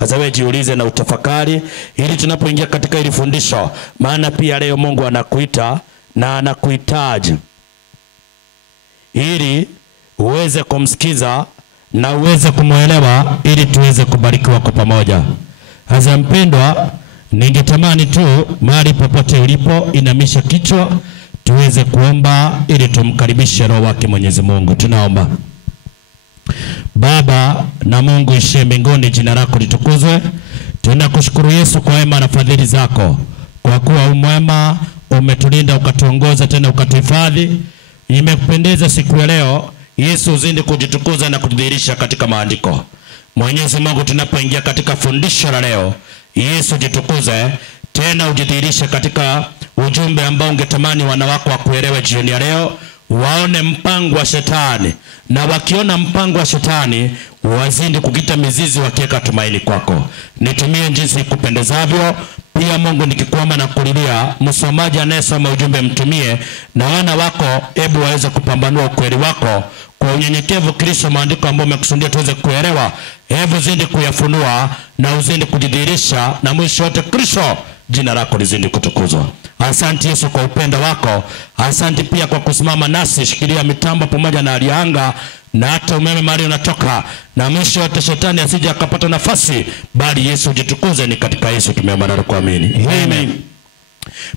Sasa wewe jiulize na utafakari ili tunapoingia katika hili fundisho, maana pia leo Mungu anakuita na anakuhitaji ili uweze kumsikiza na uweze kumuelewa ili tuweze kubarikiwa kwa pamoja. Sasa mpendwa, ningetamani tu mahali popote ulipo inamisha kichwa tuweze kuomba ili tumkaribishe Roho wake Mwenyezi Mungu. Tunaomba. Baba na Mungu ishiye mbinguni, jina lako litukuzwe. Tunakushukuru Yesu kwa wema na fadhili zako, kwa kuwa umwema, umetulinda, ukatuongoza, tena ukatuhifadhi. Imekupendeza siku ya leo Yesu uzidi kujitukuza na kudhihirisha katika maandiko. Mwenyezi Mungu, tunapoingia katika fundisho la leo, Yesu jitukuze, tena ujidhihirishe katika ujumbe ambao ungetamani wanawako wakuelewe jioni ya leo. Waone mpango wa shetani, na wakiona mpango wa shetani wazidi kukita mizizi wakiweka tumaini kwako. Nitumie jinsi kupendezavyo. Pia Mungu, nikikuomba na kulilia msomaji anayesoma ujumbe mtumie, na wana wako hebu waweze kupambanua ukweli wako kwa unyenyekevu. Kristo, maandiko ambayo umekusudia tuweze kuelewa, hebu zidi kuyafunua na uzidi kujidhihirisha, na mwisho wote Kristo jina lako lizidi kutukuzwa. Asante Yesu kwa upendo wako. Asante pia kwa kusimama nasi. Shikilia mitambo pamoja na alianga na hata umeme mahali unatoka, na mwisho wote shetani asije akapata nafasi, bali Yesu jitukuze. Ni katika Yesu tumeomba na kuamini. Amen.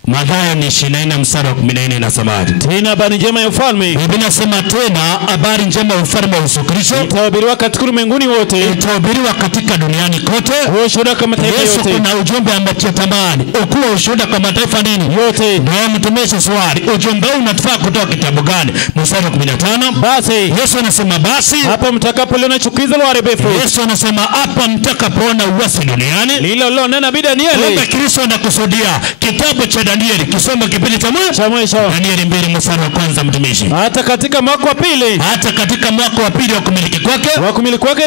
Mathayo 24 mstari wa 14 inasemaje? Tena habari njema ya ufalme. Biblia inasema tena habari njema ya ufalme wa Yesu Kristo itahubiriwa katika ulimwenguni wote, itahubiriwa katika duniani kote, ushuhuda kwa mataifa yote. Yesu kuna ujumbe ambao tunatamani ukuwa ushuhuda kwa mataifa nini yote. Ndio mtumishi swali, ujumbe huu unatufaa kutoka kitabu gani? Mstari wa 15. Basi Yesu anasema basi hapa mtakapoliona chukizo la uharibifu. Yesu anasema hapa mtakapoona uasi duniani, lilo nena nabii Danieli. Kristo anakusudia kitabu cha Danieli, kisoma kipindi cha mwisho. Danieli 2 mstari wa kwanza mtumishi. Hata katika mwaka wa pili, hata katika mwaka wa pili wa kumiliki kwake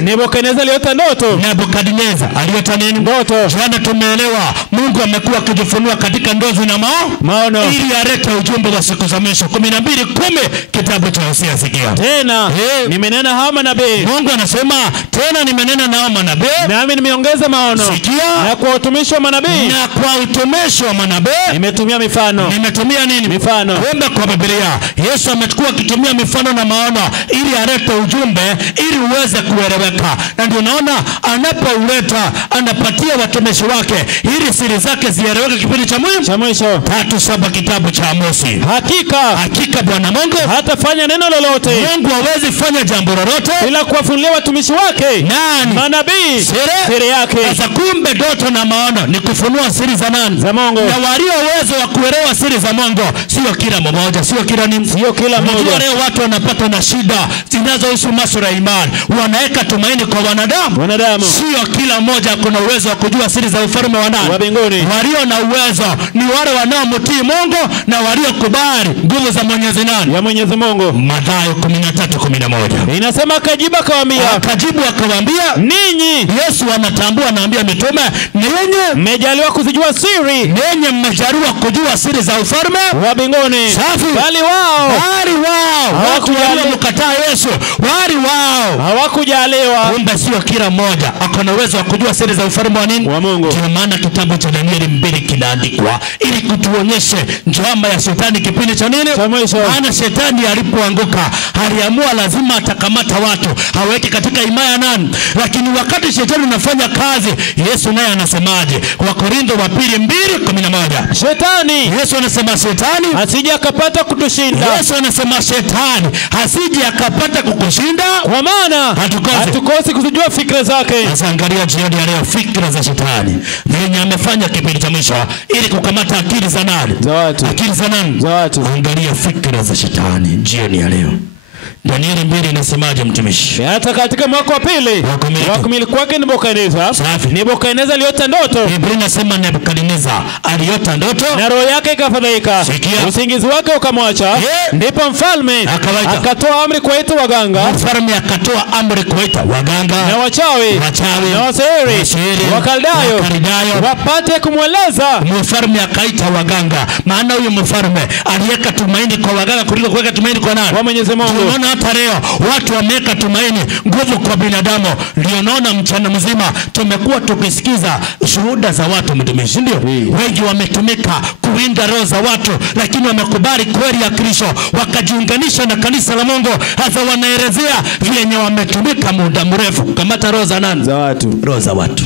Nebukadneza aliota ndoto. Nebukadneza aliota nini? Ndoto. Jana tumeelewa Mungu amekuwa akijifunua katika ndoto na maono ili alete ujumbe wa siku za mwisho. 12:10 kitabu cha Hosea. Sikia tena, nimenena hao manabii. Mungu anasema tena nimenena nao manabii, nami nimeongeza maono. Sikia, na kwa utumishi wa manabii, na kwa utumishi wa manabii nimetumia mifano. Nimetumia nini? Mifano. Kumbe kwa Biblia Yesu amechukua kitumia mifano na maono ili alete ujumbe ili uweze kueleweka. Na ndio naona anapouleta anapatia watumishi wake ili siri zake zieleweke. Kipindi cha mwisho 3:7 kitabu cha Amosi. Hakika Bwana Mungu hatafanya neno lolote. Mungu hawezi fanya jambo lolote bila kuwafunulia watumishi wake nani? Manabii siri yake. Sasa kumbe ndoto na maono ni kufunua siri za nani? Za Mungu. Na walio uwezo wa kuelewa siri za Mungu sio kila mmoja, sio kila mmoja. Leo watu wanapata na shida zinazohusu masuala ya imani, wanaweka tumaini kwa wanadamu. Sio kila mmoja kuna uwezo wa kujua siri za ufalme wa nani? Wa mbinguni. Walio na uwezo ni wale wanaomtii Mungu na waliokubali nguvu za Mwenyezi nani? Ya Mwenyezi Mungu. Mathayo 13:11 inasema akajibu akawaambia ninyi. Yesu anatambua, anaambia mitume, ninyi mmejaliwa kuzijua siri, ninyi mmejaliwa kujua siri za ufalme wa mbinguni. Safi. Bali wao hawakujaliwa kukataa Yesu. Bali wao hawakujaliwa. Kumbe sio kila mmoja akona uwezo wa kujua siri za ufalme wa nini? Wa Mungu. Kwa maana kitabu cha Danieli 2 kinaandikwa ili kutuonyeshe njama ya shetani kipindi cha nini? Cha mwisho. Maana shetani alipoanguka aliamua lazima atakamata watu haweke katika himaya nani? Lakini wakati shetani anafanya kazi, Yesu naye anasemaje? Wakorintho wa 2:11 shetani, Yesu anasema shetani asije akapata kutushinda. Yesu anasema shetani asije akapata kukushinda, kwa maana hatukosi kuzijua fikra zake. Sasa angalia jioni ya leo fikra za shetani venye amefanya kipindi cha mwisho ili kukamata akili za nani? Za watu. Akili za nani? Za watu. Angalia fikra za shetani jioni ya leo. Danieli 2 inasemaje mtumishi? Hata katika mwaka wa pili wa kumiliki kwake Nebukadneza. Safi. Nebukadneza aliota ndoto. Biblia inasema Nebukadneza aliota ndoto na roho yake ikafadhaika. Usingizi wake ukamwacha. Ndipo mfalme akatoa amri kuwaita waganga. Mfalme akatoa amri kuwaita waganga na wachawi na wasihiri Wakaldayo wapate kumweleza. Mfalme akaita waganga, maana huyo mfalme aliweka tumaini kwa waganga kuliko kuweka tumaini kwa nani? Kwa Mwenyezi Mungu. Mbona hata leo watu wameka tumaini nguvu kwa binadamu? Ndio naona mchana mzima tumekuwa tukisikiza shuhuda za watu mtumishi, ndio wengi wametumika kuinda roho za watu, lakini wamekubali kweli ya Kristo, wakajiunganisha na kanisa la Mungu. Hasa wanaelezea vyenye wametumika muda mrefu kamata roho za nani? Za watu. Roho za watu.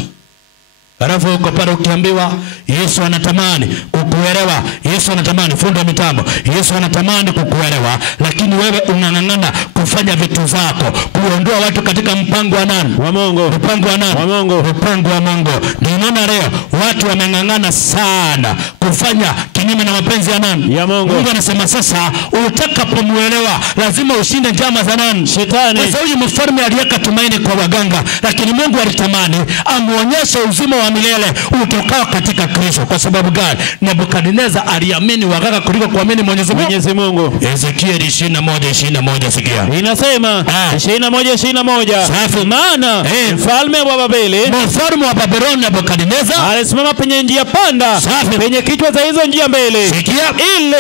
Halafu uko pale ukiambiwa Yesu anatamani kukuelewa, Yesu anatamani fundo mitambo, Yesu anatamani kukuelewa, lakini wewe unang'ang'ana kufanya vitu zako, kuondoa watu katika mpango wa nani? Wa Mungu. Mpango wa nani? Wa Mungu. Mpango wa Mungu. Ndio unaona leo watu wameng'ang'ana sana kufanya kinyume na mapenzi ya nani? Ya Mungu. Mungu anasema sasa utakapomuelewa lazima ushinde njama za nani? Shetani. Sasa huyu mfalme aliweka tumaini kwa waganga, lakini Mungu alitamani amuonyeshe uzima wa milele utokao katika Kristo. Kwa sababu gani? Nebukadneza aliamini waganga kuliko kuamini Mwenyezi Mungu. Ezekiel 21:21 sikia. Inasema 21:21. Maana mfalme wa Babeli, mfalme wa Babylon Nebukadneza alisimama penye njia panda, penye kichwa za hizo njia mbele, sikia, ili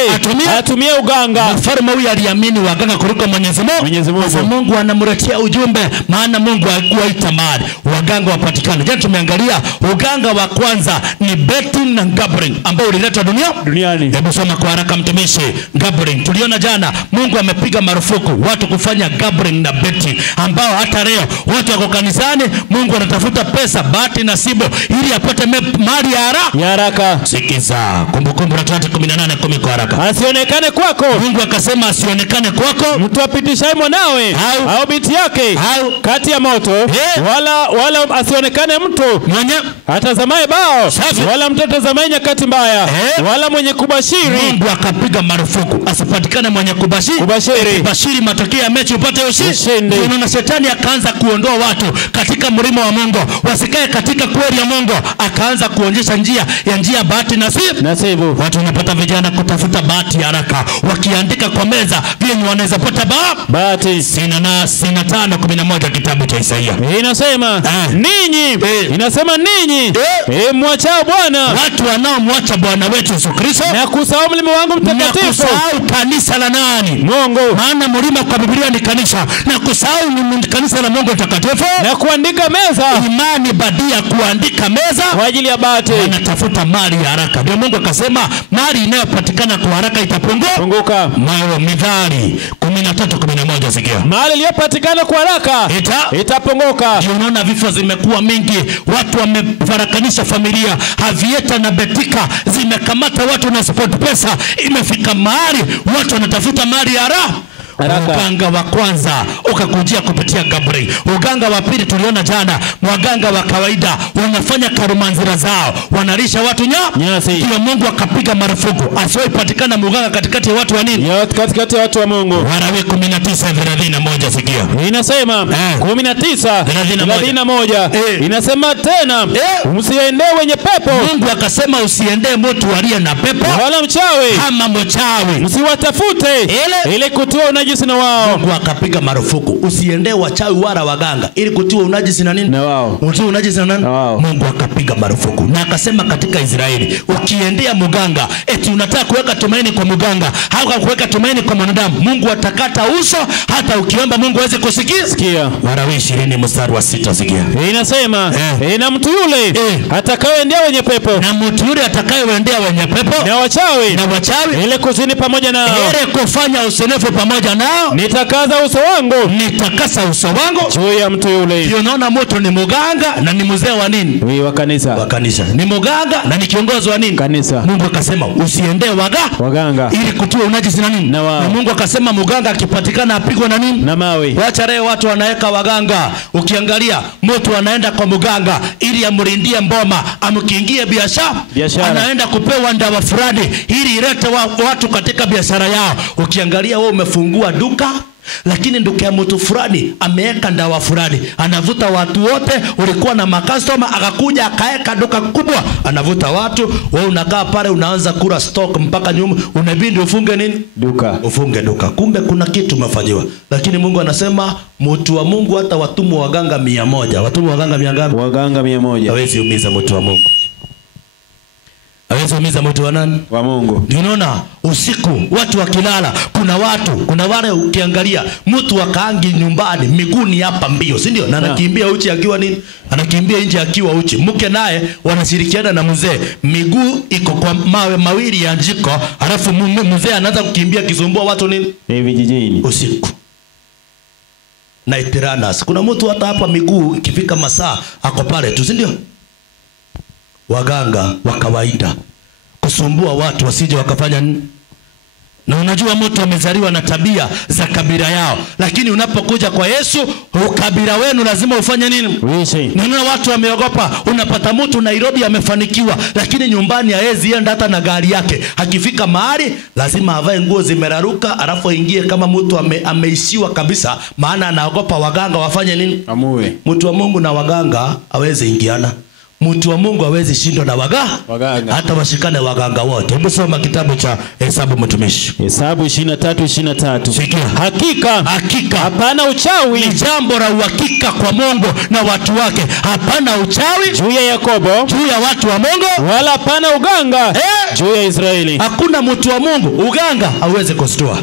atumie uganga. Mfalme huyu aliamini waganga kuliko Mwenyezi Mungu. Mungu anamletea ujumbe, maana Mungu hakuwaita mahali waganga wapatikane. Jana tumeangalia uganga wa kwanza ni betting na gambling ambao uliletwa duniani. Hebu soma kwa haraka mtumishi. Gambling tuliona jana, Mungu amepiga marufuku watu kufanya gambling na betting, ambao hata leo watu wako kanisani, Mungu anatafuta pesa, bahati nasibu ili apate mali ya haraka. Sikiza Kumbukumbu la Torati 18:10 kwa haraka. Asionekane kwako. Mungu akasema asionekane kwako mtu apitishaye mwanawe au binti yake kati ya moto, wala asionekane mtu mwenye atazamaye bao, wala mtoto atazamaye nyakati mbaya, wala mwenye kubashiri. Mungu akapiga marufuku asipatikane mwenye kubashiri matokeo ya mechi upate ushindi. Na shetani akaanza kuondoa watu katika mlima wa Mungu, wasikae katika kweli ya Mungu, akaanza kuonyesha njia bahati nasibu. Watu wanapata vijana kutafuta bahati haraka, wakiandika kwa meza vile wanaweza pata bahati. 5:11 kitabu cha Isaia. Inasema ninyi mwachao Bwana, watu wanaomwacha Bwana wetu Yesu Kristo na kusahau mlima wangu mtakatifu. Na kusahau kanisa la nani? Mungu. Maana mlima kwa Biblia ni kanisa, na kusahau ni kanisa la Mungu mtakatifu, na kuandika meza, imani badia kuandika meza kwa ajili ya bahati. Wanatafuta mali ya haraka. Ndio Mungu akasema mali inayopatikana kwa haraka itapunguka. Mithali 13:11 sikia. Mali iliyopatikana kwa haraka itapunguka. Ndio unaona vifo zimekuwa mingi, watu wamefarakanisha familia, Havieta na Betika zimekamata watu na support pesa. Imefika mahali watu wanatafuta mali ya haraka. Uganga wa kwanza ukakujia kupitia Gabriel. Uganga wa pili tuliona jana, waganga wa kawaida wanafanya karumanzira zao, wanalisha watu nyasi. Ndio Mungu akapiga marufuku asiwapatikana muganga katikati ya watu wa nini? Katikati ya watu wa Mungu. Warawi 19:31 sikia. Inasema 19:31 inasema tena msiende wenye pepo. Mungu akasema usiende mtu aliye na pepo, wala mchawi kama mchawi, msiwatafute ile kutoa unajisi na wao. Mungu akapiga marufuku usiende wachawi wala waganga ili kutiwa unajisi na nini? Na wao. Utiwa unajisi na nani? Mungu akapiga marufuku. Na akasema katika Israeli, ukiendea muganga eti unataka kuweka tumaini kwa muganga, au kuweka tumaini kwa mwanadamu, Mungu atakata uso hata ukiomba Mungu aweze kusikia. Warawi 20:6 sikia. Inasema na mtu yule atakayeendea wenye pepo, na mtu yule atakayeendea wenye pepo na wachawi ile kuzini pamoja nao, ile kufanya usenefu pamoja nao, nitakasa uso wangu juu ya mtu yule. Ndio unaona moto ni muganga na ni mzee wa nini? Wa kanisa. Ni muganga na ni kiongozi wa nini? Kanisa. Mungu akasema usiendee waganga ili kutua unajisi na nini? Na Mungu akasema muganga akipatikana apigwe na nini? Na mawe. Wacha leo watu wanaweka waganga. Ukiangalia mtu anaenda kwa muganga ili amrindie mboma, amkiingie biashara. Anaenda kupewa ndawa fulani ili ilete watu katika biashara yao. Ukiangalia wewe umefungua duka, lakini nduka ya mtu fulani ameweka ndawa fulani, anavuta watu wote. Ulikuwa na makastoma, akakuja akaeka duka kubwa, anavuta watu. Wewe unakaa pale unaanza kula stock mpaka nyuma, unabidi ufunge nini? Ufunge duka. Kumbe kuna kitu umefanyiwa. Lakini Mungu anasema mtu wa Mungu hata watumwa waganga 100. Watumwa waganga 100. Hawezi umiza mtu wa Mungu. hawezi umiza mtu wa nani? Wa Mungu. Ndio unaona usiku watu wakilala, kuna wale ukiangalia mtu akaangi nyumbani miguuni hapa mbio, si ndio? Na anakimbia uchi akiwa nini? Anakimbia nje akiwa uchi. Mke naye wanashirikiana na mzee. Miguu iko kwa mawe mawili ya njiko, alafu mzee anaanza kukimbia kisumbua watu nini? Vijijini. Usiku. Night runners. Kuna mtu hata hapa miguu ikifika masaa ako pale tu, si ndio? Waganga wa kawaida kusumbua watu wasije wakafanya nini? Na unajua mtu amezaliwa na tabia za kabila yao, lakini unapokuja kwa Yesu, ukabila wenu lazima ufanye nini? Uishi. Nina watu wameogopa. Unapata mtu Nairobi amefanikiwa, lakini nyumbani haezi enda hata na gari yake. Hakifika mahali lazima avae nguo zimeraruka, alafu aingie kama mtu ameishiwa kabisa, maana anaogopa waganga wafanye nini? Amue. Mtu wa Mungu na waganga hawezi ingiana. Mtu wa Mungu hawezi shindwa na waganga. Hata washikane waganga wote. Hebu soma kitabu cha Hesabu mtumishi. Hesabu 23:23. Sikia. Hakika hapana uchawi. Ni jambo la uhakika kwa Mungu na watu wake. Hapana uchawi juu ya Yakobo, juu ya watu wa Mungu, wala hapana uganga juu ya Israeli. Hakuna mtu wa Mungu uganga hawezi kustua.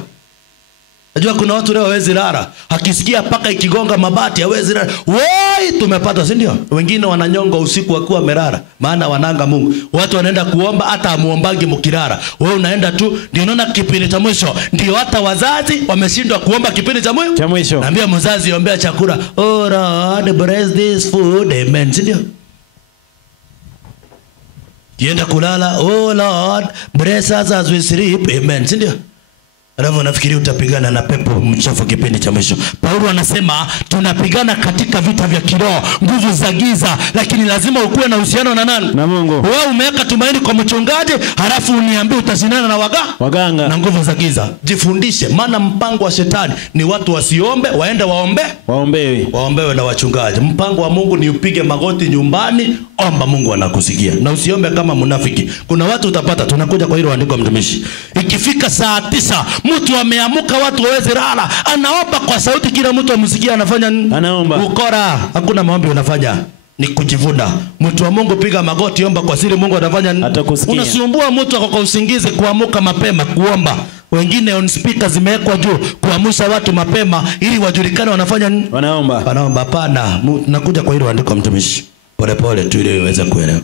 Najua kuna watu leo hawezi lala, akisikia paka ikigonga mabati hawezi lala. Woi, tumepata, si ndio? Wengine wananyonga usiku wakiwa wamelala, maana wananga Mungu. Watu wanaenda kuomba hata amuombangi mkilala. Wewe unaenda tu, ndio unaona kipindi cha mwisho. Ndio hata wazazi wameshindwa kuomba kipindi cha mwisho. Naambia mzazi ombea chakula. Oh Lord, bless this food. Amen, si ndio? Kienda kulala, oh Lord, bless us as we sleep. Amen, si ndio? Alafu nafikiri utapigana na pepo mchafu kipindi cha mwisho. Paulo anasema tunapigana katika vita vya kiroho, nguvu za giza, lakini lazima ukuwe na uhusiano na nani? Na Mungu. Wewe umeweka tumaini kwa mchungaji, halafu uniambie utashindana na waganga na nguvu za giza. Jifundishe, maana mpango wa shetani ni watu wasiombe, waende waombewe na wachungaji. Mpango wa Mungu ni upige magoti nyumbani, omba, Mungu anakusikia. Na usiombe kama munafiki. Kuna watu utapata, tunakuja kwa hilo andiko mtumishi. Ikifika saa 9 mtu ameamuka, watu waweze lala, anaomba kwa sauti, kila mtu amsikia, anafanya anaomba. Ukora. Hakuna maombi unafanya, ni kujivuna. Mtu wa Mungu piga magoti, omba kwa siri, Mungu atafanya. Unasumbua mtu kwa usingizi kuamuka mapema kuomba. Wengine on speaker zimewekwa juu kuamsha watu mapema ili wajulikane wanafanya nini? Wanaomba. Hapana, nakuja kwa hilo andiko mtumishi. Pole tu ili uweze kuelewa.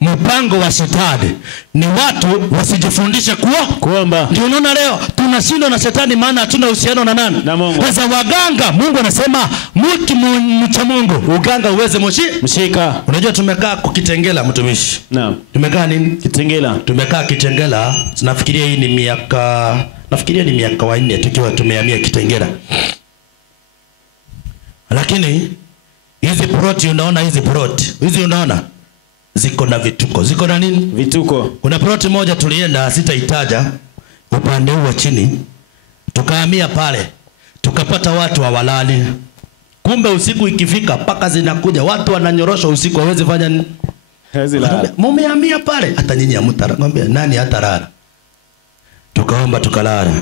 Mpango wa shetani ni watu wasijifundishe kuomba. Ndio unaona leo tunashindwa na shetani, maana hatuna uhusiano na nani? Na Mungu. Sasa waganga, Mungu anasema mtu mcha Mungu uganga uweze mshika. Unajua tumekaa kukitengela mtumishi. Naam. Tumekaa nini? Kitengela. Tumekaa Kitengela. Nafikiria hii ni miaka 4 tukiwa tumehamia Kitengela. Lakini hizi plot unaona, hizi unaona ziko na vituko. Ziko na nini? Vituko. Kuna plot moja tulienda, sitaitaja, upande huu wa chini. Tukahamia pale. Tukapata watu hawalali. Kumbe usiku ikifika paka zinakuja, watu wananyorosha usiku, hawezi fanya nini? Hawezi lala. Mumehamia pale, hata nyinyi hamtara. Ngambia nani hata lala. Tukaomba tukalala.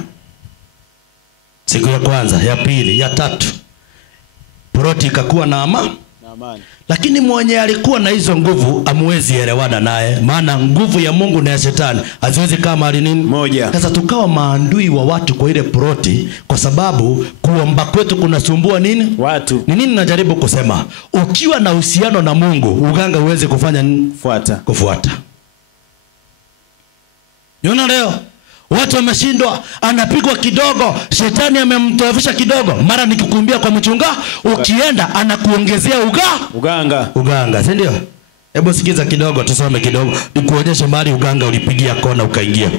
Siku ya kwanza, ya pili, ya tatu, plot ikakuwa na amani. Lakini mwenye alikuwa na hizo nguvu amwezi elewana naye, maana nguvu ya Mungu na ya shetani haziwezi kama ali nini moja. Sasa tukawa maandui wa watu kwa ile ploti, kwa sababu kuomba kwetu kunasumbua nini watu. Ni nini najaribu kusema? Ukiwa na uhusiano na Mungu, uganga uweze kufanya nini? Kufuata. Yona leo watu wameshindwa, anapigwa kidogo, shetani amemtoofisha kidogo, mara nikikumbia kwa mchunga, ukienda anakuongezea uganga, si ndio? Hebu sikiza kidogo, tusome kidogo, nikuonyeshe mahali uganga ulipigia kona ukaingia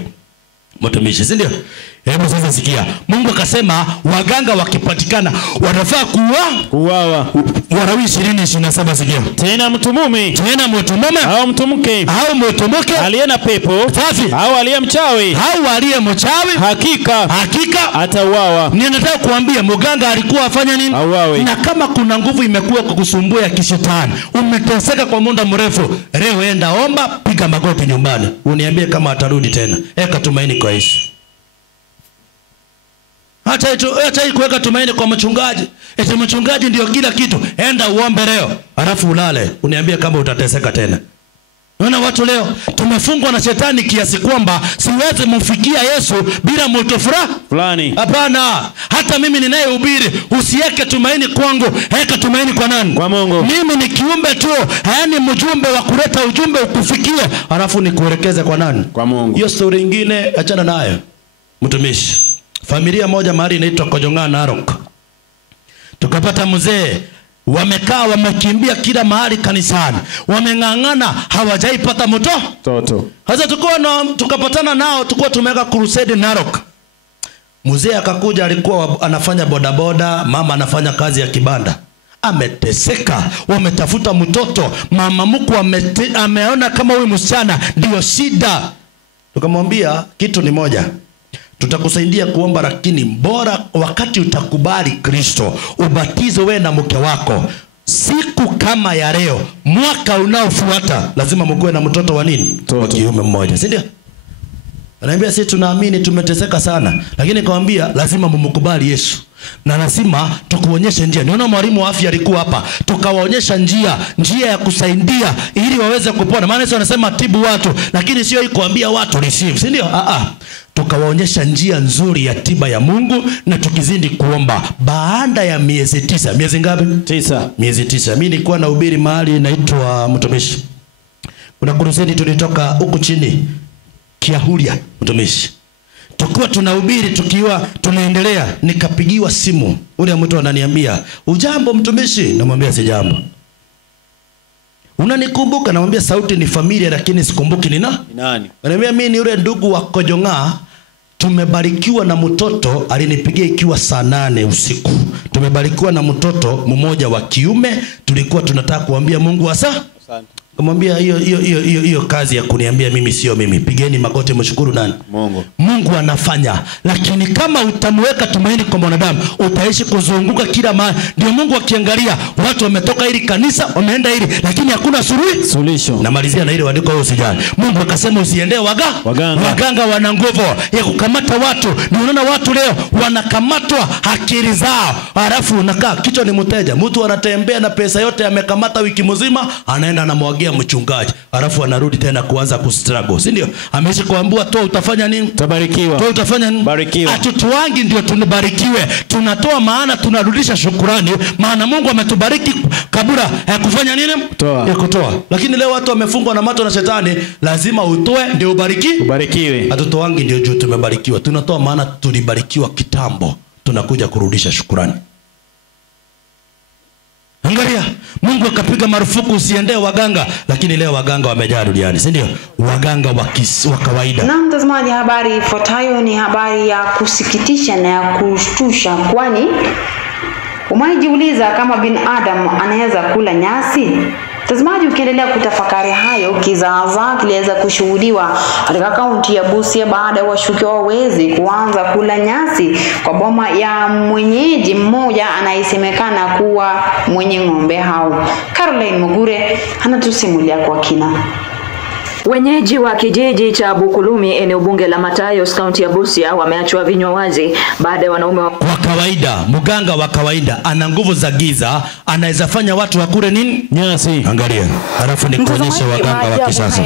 mtumishi, si ndio? Hebu sasa sikia. Mungu akasema waganga wakipatikana wanafaa kuuawa. Warawi 20:27 sikia. Tena mtu mume au mtu mke aliye na pepo safi au aliye mchawi hakika atauawa. Ninataka kuambia mganga alikuwa afanya nini? Auawe. Na kama kuna nguvu imekuwa kukusumbua ya kishetani, umeteseka kwa muda mrefu, leo enda omba, piga magoti nyumbani, uniambie kama atarudi tena. Eka tumaini kwa Yesu. Hata kuweka tumaini kwa mchungaji. Eti mchungaji ndio kila kitu. Enda uombe leo, alafu ulale, uniambie kama utateseka tena. Unaona watu leo tumefungwa na shetani kiasi kwamba siwezi mfikia Yesu bila moto fulani. Hapana, hata mimi ninayehubiri usiweke tumaini kwangu, weka tumaini kwa nani? Kwa Mungu. Mimi ni kiumbe tu, yani mjumbe wa kuleta ujumbe ukufikie, alafu nikuelekeze kwa nani? Kwa Mungu. Hiyo story nyingine achana nayo. Mtumishi, familia moja mahali inaitwa Kojong'aa Narok. Tukapata mzee wamekaa wamekimbia kila mahali kanisani, wameng'ang'ana hawajaipata mtoto. Sasa tukapatana nao, tulikuwa tumeka crusade Narok. Mzee akakuja, alikuwa anafanya bodaboda, mama anafanya kazi ya kibanda. Ameteseka, wametafuta mtoto, mama mkwe ameona kama huyu msichana ndio shida. Tukamwambia kitu ni moja, tutakusaidia kuomba, lakini bora wakati utakubali Kristo, ubatizo wewe na mke wako, siku kama ya leo, mwaka unaofuata lazima mkue na mtoto wa nini? Wa kiume mmoja, si ndio? Ananiambia sisi tunaamini, tumeteseka sana, lakini kawaambia lazima mumkubali Yesu. Na lazima tukuonyeshe njia. Niona mwalimu wa afya alikuwa hapa, tukawaonyesha njia ya kusaidia ili waweze kupona. Maana Yesu anasema tibu watu, lakini sio kuambia watu receive, si ndio? Tukawaonyesha njia nzuri ya tiba ya Mungu, na tukizidi kuomba. Baada ya miezi 9, miezi ngapi? 9. Miezi 9. Mimi nilikuwa nahubiri mahali inaitwa Mtumishi. Kuna crusade tulitoka huku chini Kiahuria, Mtumishi. Tukiwa tunahubiri, tukiwa tunaendelea, nikapigiwa simu. Ule mtu ananiambia, "Ujambo mtumishi?" Namwambia si jambo. "Unanikumbuka?" Namwambia sauti ni familia lakini sikumbuki ni nani. Ananiambia mimi ni yule ndugu wa Kojong'aa, tumebarikiwa na mtoto, alinipigia ikiwa saa 8 usiku. Tumebarikiwa na mtoto mmoja wa kiume, tulikuwa tunataka kuambia Mungu asante. Kumwambia hiyo kazi ya kuniambia mimi sio mimi. Pigeni magoti mshukuru nani? Mungu anafanya. Lakini kama utamweka tumaini kwa mwanadamu, utaishi kuzunguka kila mahali. Ndio Mungu akiangalia watu wametoka hili kanisa, wameenda hili, lakini hakuna suluhisho. Namalizia na ile andiko wewe usijali. Mungu akasema usiendee waganga wana nguvu ya kukamata watu. Unaona watu leo wanakamatwa akili zao. Alafu unakaa kichwa ni mteja. Mtu anatembea na pesa yote amekamata wiki mzima, anaenda na mwagia mchungaji, alafu anarudi tena kuanza kustruggle, si ndio? Ameishi kuambua toa utafanya nini? Utabarikiwa. Toa utafanya nini? Barikiwa. Atutuangi ndio tunabarikiwe. Tunatoa maana tunarudisha shukrani, maana Mungu ametubariki kabla ya kufanya nini? Ya kutoa. Lakini leo watu wamefungwa na mato na shetani, lazima utoe ndio ubarikiwe. Atutuangi ndio juu tumebarikiwa. Tunatoa maana tulibarikiwa kitambo, tunakuja kurudisha shukrani. Angalia, Mungu akapiga marufuku usiendee waganga, lakini leo waganga wamejaa duniani, si ndio? Waganga wa kawaida. Na mtazamaji, habari ifuatayo ni habari ya kusikitisha na ya kushtusha, kwani umejiuliza kama binadamu anaweza kula nyasi? Mtazamaji, ukiendelea kutafakari hayo, kizaazaa kiliweza kushuhudiwa katika kaunti ya Busia baada ya washukiwa wawezi kuanza kula nyasi kwa boma ya mwenyeji mmoja anayesemekana kuwa mwenye ng'ombe hao. Caroline Mugure anatusimulia kwa kina. Wenyeji wa kijiji cha Bukulumi eneo bunge la Matayos kaunti ya Busia wameachwa vinywa wazi baada ya wanaume kwa kawaida. Mganga wa kawaida ana nguvu za giza, anaweza fanya watu wakule nini? Nyasi. Angalia, halafu ni kuonyesha waganga wa kisasa.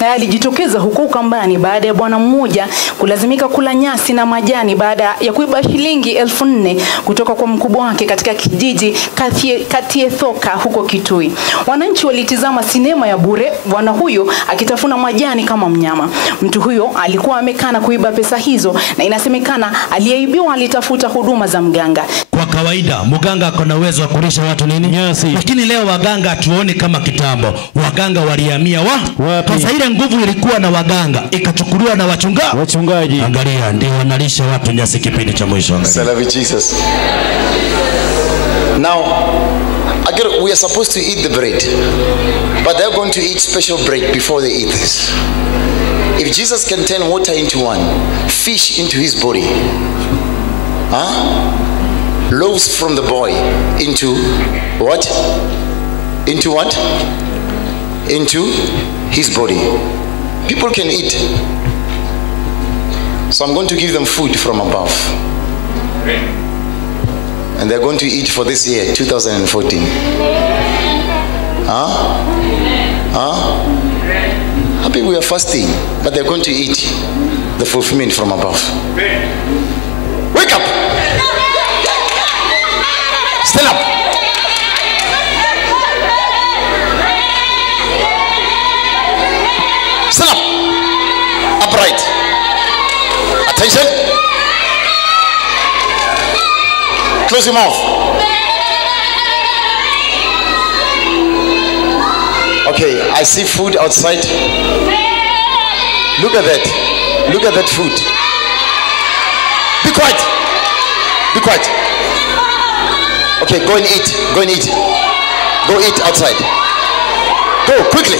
Na alijitokeza huko Ukambani baada ya bwana mmoja kulazimika kula nyasi na majani baada ya kuiba shilingi 4,000 kutoka kwa mkubwa wake katika kijiji Katiethoka huko Kitui. Wananchi walitizama sinema ya bure, bwana huyo akitafuna majani kama mnyama. Mtu huyo alikuwa amekana kuiba pesa hizo, na inasemekana aliyeibiwa alitafuta huduma za mganga. Kwa kawaida mganga akona uwezo wa kulisha watu nini? Nyasi. Lakini leo waganga tuone kama kitambo. Waganga walihamia wapi? Sasa ile nguvu ilikuwa na waganga ikachukuliwa na wachungaji. Angalia, ndio wanalisha watu nyasi kipindi cha mwisho. Salve Jesus. Now, we are supposed to eat the bread, but they're going to eat special bread before they eat this. If Jesus can turn water into wine, fish into his body, loaves from the boy into what? Into what? Into his body. People can eat. So I'm going to give them food from above. And they're going to eat for this year, 2014. Happy we are fasting, but they're going to eat the fulfillment from above. Wake up! Stand up! Stand up! Upright. Attention! Close your mouth. Okay, I see food outside. Look at that. Look at that food. Be quiet. Be quiet. Okay, go and eat. Go and eat. Go eat outside. Go quickly.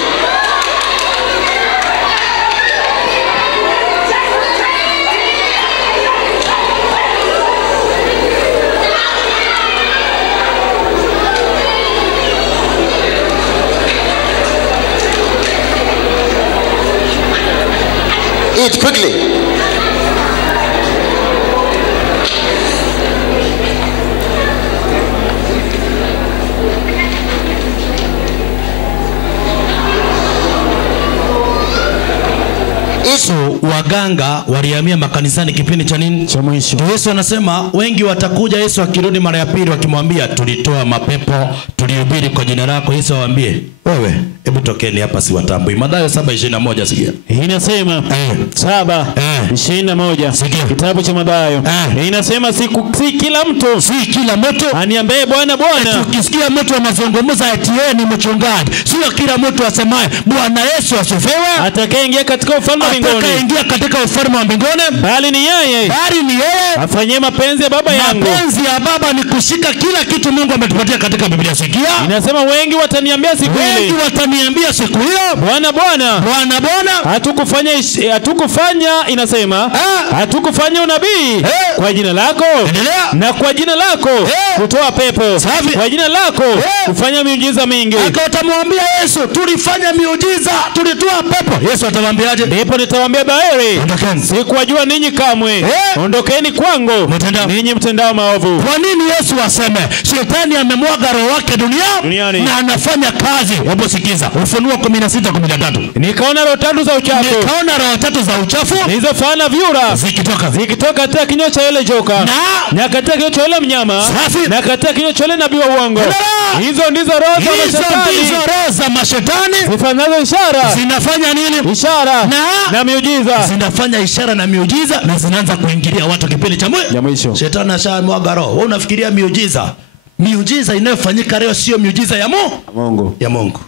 Eat quickly. Yesu waganga walihamia makanisani kipindi cha nini? Cha mwisho. Yesu anasema wengi watakuja Yesu akirudi mara ya pili wakimwambia tulitoa mapepo, tulihubiri kwa jina lako. Yesu awaambie, wewe hebu tokeni hapa siwatambui. Mathayo 7:21 sikia. Inasema 7:21 sikia. Kitabu cha Mathayo. Inasema si kila mtu aniambie Bwana Bwana. Ukisikia mtu anazungumza eti yeye ni mchungaji, sio kila mtu asemaye Bwana Yesu asifiwe atakayeingia katika ufalme wa mbinguni. Atakaingia katika ufalme wa mbinguni bali ni yeye afanyie mapenzi ya Baba yangu. Mapenzi ya Baba ni kushika kila kitu Mungu ametupatia katika Biblia. Sikia. Inasema wengi wataniambia siku ile. Wengi wataniambia siku hiyo, Bwana Bwana, hatukufanya inasema hatukufanya unabii kwa jina lako na kwa jina lako kutoa pepo, kwa jina lako kufanya miujiza mingi. Akamwambia Yesu, tulifanya miujiza, tulitoa pepo. Yesu atamwambiaje? Ndipo nitawaambia bahari, sikuwajua ninyi kamwe. Ondokeni kwangu ninyi mtendao maovu. Kwa nini Yesu aseme shetani amemwaga roho wake duniani na anafanya kazi? Hebu sikiza Ufunuo 16:13. Nikaona roho tatu za uchafu zilizofanana vyura zikitoka katika kinywa cha yule joka na katika kinywa cha yule mnyama na katika kinywa cha yule nabii wa uongo. Hizo ndizo roho za mashetani zifanazo ishara. Zinafanya nini? Ishara na miujiza. Zinafanya ishara na miujiza na zinaanza kuingilia watu kipindi cha mwisho. Shetani ashamwaga roho. Wewe unafikiria miujiza inayofanyika leo sio miujiza ya Mungu.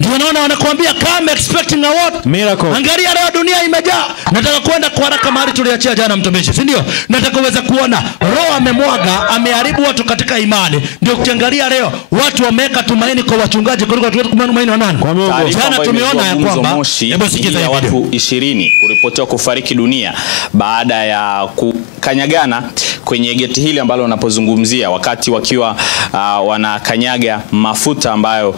Ndio naona wanakuambia come expecting a what? Miracle. Angalia leo dunia imejaa. Nataka kwenda kwa haraka mahali tuliachia jana mtumishi, si ndio? Nataka uweze kuona roho amemwaga, ameharibu watu katika imani. Ndio ukiangalia leo watu wameweka tumaini kwa wachungaji kuliko tumaini wa nani? Kwa Mungu. Jana tumeona ya kwamba hebu sikiza hivi, watu 20 kuripotiwa kufariki dunia baada ya kukanyagana kwenye geti hili ambalo wanapozungumzia wakati wakiwa wanakanyaga mafuta ambayo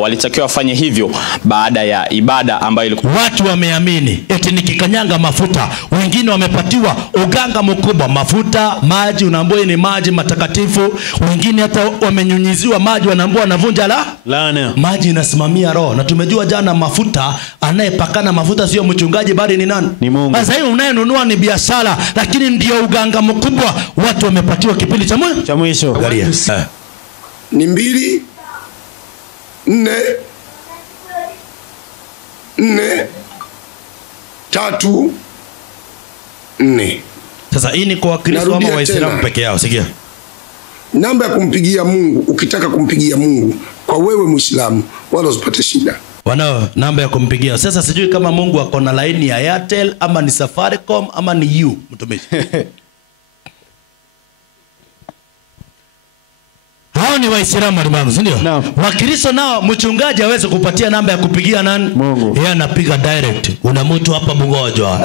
walitakiwa wafanye hivyo baada ya ibada ambayo ilikuwa. Watu wameamini eti nikikanyanga mafuta, wengine wamepatiwa uganga mkubwa, mafuta, maji, unaambiwa ni maji matakatifu, wengine hata wamenyunyiziwa maji, wanaambiwa wanavunja laana. Maji inasimamia roho, na tumejua jana mafuta, anayepakana mafuta sio mchungaji bali ni nani? Ni Mungu. Sasa hiyo unayenunua ni biashara, lakini ndio uganga mkubwa watu wamepatiwa kipindi cha mwisho. Angalia. Ni 2 4 3 4. Sasa hii ni kwa Wakristo ama Waislamu peke yao? Sikia. Namba ya kumpigia Mungu, ukitaka kumpigia Mungu kwa wewe Muislamu wala usipate shida. Wanao namba ya kumpigia. Sasa sijui kama Mungu ako na laini ya Airtel ama ni Safaricom ama ni you mtumishi. Hao ni Waislamu alimamu, si ndio? No. Wakristo nao mchungaji hawezi kupatia namba ya kupigia nani? Mungu. Yeye anapiga direct. Una mtu hapa mgonjwa.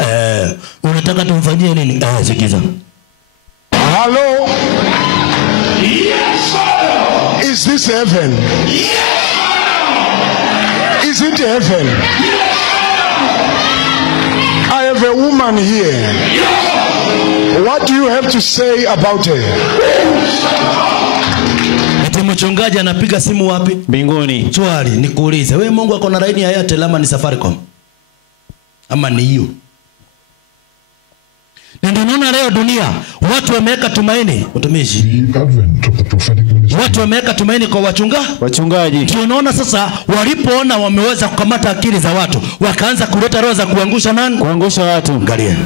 Unataka tumfanyie nini? Sikiza. Hello. Yes, sir. Is this heaven? Yes, sir. Is it heaven? Yes, sir. I have a woman here. Yes, sir. What do you have to say about her? mchungaji anapiga simu wapi? Mbinguni. Swali nikuulize, wewe Mungu ako na laini ya Airtel ama ni Safaricom? Ama ni hiyo? Na ndio naona leo dunia watu wameweka tumaini, mtumishi. Watu wameweka tumaini kwa wachungaji. Ndio naona sasa walipoona wameweza kukamata akili za watu, wakaanza kuleta roho za kuangusha nani? Kuangusha watu. Angalia.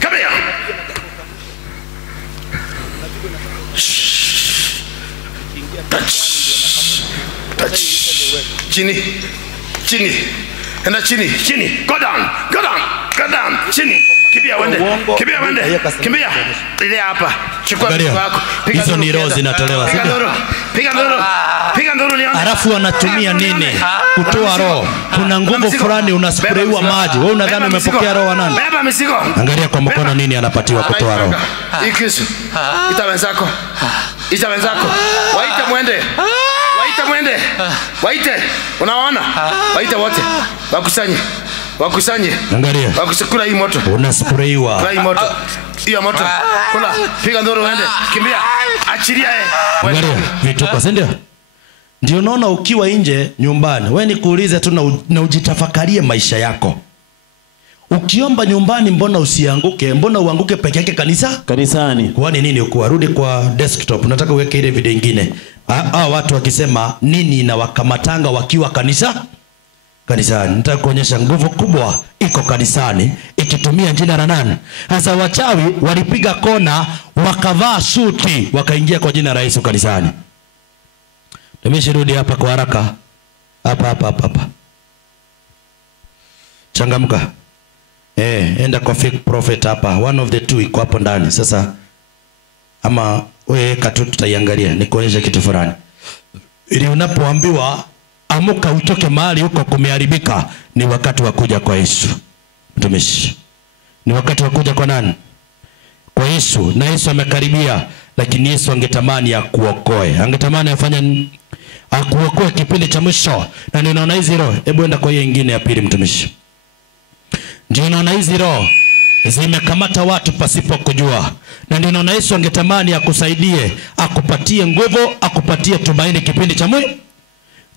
Come here. Touch. Chini. Enda chini. Go down. Chini. Kimbia wende. Kimbia. Ile hapa. Chukua mzigo wako. Hizo ni roho zinatolewa. Piga nduru nione. Alafu wanatumia nini? Kutoa roho. Kuna nguvu fulani unaspraywa maji. Wewe unadhani umepokea roho wa nani? Beba mzigo. Angalia kwa mkono nini anapatiwa kutoa roho. Ikisu. Ita wenzako. Waite mwende. Waite. Unaona? Waite wote. Wakusanye. Angalia. Wakusikula hii moto. Unaspraywa. Kula hii moto. Hiyo moto. Kula. Piga nduru uende. Kimbia. Achilia yeye. Angalia. Vituko, si ndio? Ndio naona ukiwa nje nyumbani, wewe nikuulize tu na ujitafakarie maisha yako. Ukiomba nyumbani mbona usianguke? Mbona uanguke peke yake kanisani? Kwani nini uko? Rudi kwa desktop. Nataka uweke ile video nyingine. Watu wakisema nini na wakamatanga wakiwa kanisani. Nataka kuonyesha nguvu kubwa iko kanisani ikitumia jina la nani? Sasa wachawi walipiga kona, wakavaa suti, wakaingia kwa jina la Yesu kanisani. Tumeshirudi hapa kwa haraka. Hapa. Changamka. Enda kwa fake prophet hapa. One of the two iko hapo ndani. Sasa ama wewe katu tutaiangalia. Nikuonyesha kitu fulani. Ili unapoambiwa amuka utoke mahali huko kumeharibika, ni wakati wa kuja kwa Yesu. Mtumishi. Ni wakati wa kuja kwa nani? Kwa Yesu. Na Yesu amekaribia, lakini Yesu angetamani akuokoe. Angetamani afanye akuokoe kipindi cha mwisho. Na ninaona hizi roho. Hebu enda kwa hiyo nyingine ya pili, mtumishi. Ndio naona hizi roho zimekamata watu pasipo kujua. Na ndio naona Yesu angetamani akusaidie, akupatie nguvu, akupatie tumaini kipindi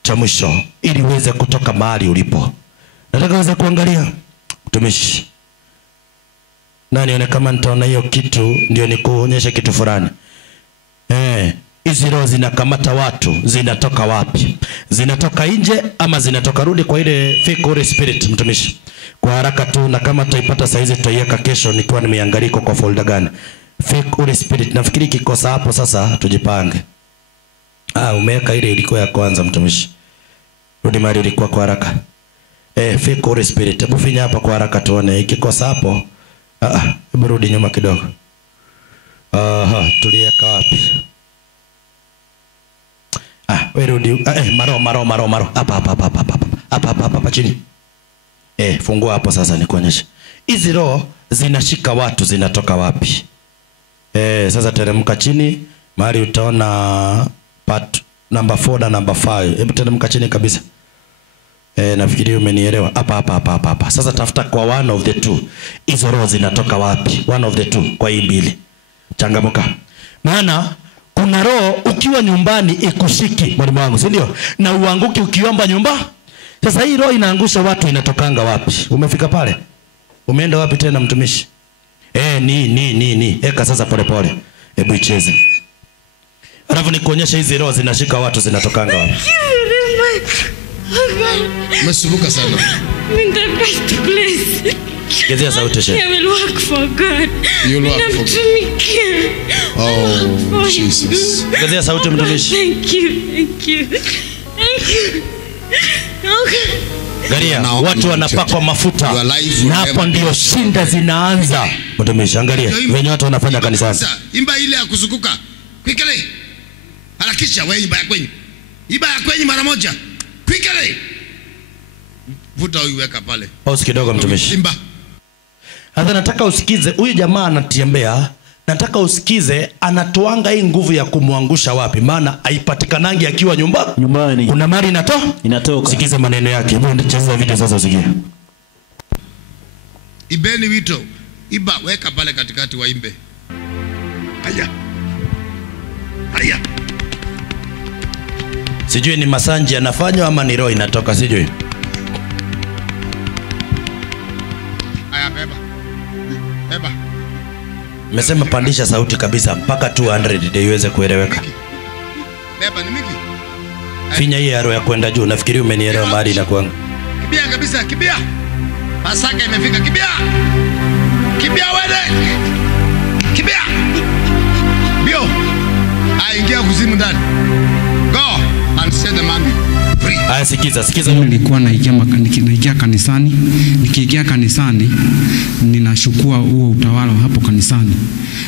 cha mwisho ili uweze kutoka mahali ulipo. Nataka uweze kuangalia, mtumishi. Na nione kama nitaona hiyo kitu ndio nikuonyeshe kitu fulani. Hizi roho zinakamata watu, zinatoka wapi? Zinatoka nje ama zinatoka? Rudi kwa ile fake Holy Spirit, mtumishi. Kwa haraka tu, na kama tutaipata saa hizi tutaiweka kesho nikiwa nimeangalia kwa folder gani. Fake Holy Spirit. Nafikiri kikosa hapo sasa tujipange. Umeweka ile ilikuwa ya kwanza, mtumishi. Rudi mahali ilikuwa kwa haraka. Fake Holy Spirit. Hebu finya hapa kwa haraka tuone ikikosa hapo. Hebu rudi nyuma kidogo. Tuliweka wapi? Wewe rudi. Maro. Hapa chini. Fungua hapo sasa nikuonyeshe. Hizi roho zinashika watu, zinatoka wapi? Sasa teremka chini, mahali utaona part number 4 na number 5. Hebu teremka chini kabisa. Nafikiri umenielewa. Hapa. Sasa tafuta kwa one of the two. Hizo roho zinatoka wapi? One of the two kwa hii mbili. Changamuka. Maana kuna roho ukiwa nyumbani ikushiki, mwalimu wangu, si ndio? Na uanguki ukiomba nyumba. Sasa hii roho inaangusha watu, inatokanga wapi? Umefika pale? Umeenda wapi tena, mtumishi? Ni. Eka sasa pole. Hebu icheze. Alafu nikuonyesha hizi roho zinashika watu, zinatokanga wapi? Umesumbuka sana. In the best place. Gezea sauti shehe. I will work for God. You will work for God. Oh, Jesus. Gezea sauti, mtumishi. Thank you. Okay. Angalia, watu wanapakwa mafuta. Na hapo ndio shinda zinaanza. Mtumishi, angalia wenye watu wanafanya kanisani. Imba ile ya kuzunguka. Quickly. Harakisha wewe, imba ya kwenye. Imba ya kwenye mara moja. Quickly. Vuta uiweka pale. Pause kidogo, mtumishi. Imba. Hata nataka usikize huyu jamaa anatembea. Nataka usikize anatoanga hii nguvu ya kumwangusha wapi? Maana haipatikanangi akiwa nyumbani. Kuna mali inatoka. Sikize maneno yake. Hebu cheza video sasa usikie. Ibeni wito. Iba weka pale katikati waimbe. Haya. Haya. Sijui ni masanji yanafanywa ama ni roho inatoka, sijui. Haya, beba. Beba. Mesema pandisha sauti kabisa mpaka 200 ndio iweze kueleweka. Beba ni miki. Finya hii arrow ya kwenda juu. Nafikiri umenielewa mahali na kwangu. Kibia kabisa, kibia. Pasaka imefika, kibia. Kibia wewe. Kibia. Bio. Aingia kuzimu ndani. Go and set the man free. Aya, sikiza. Nilikuwa naingia kanisani, nikiingia kanisani ninashukua huo utawala hapo kanisani.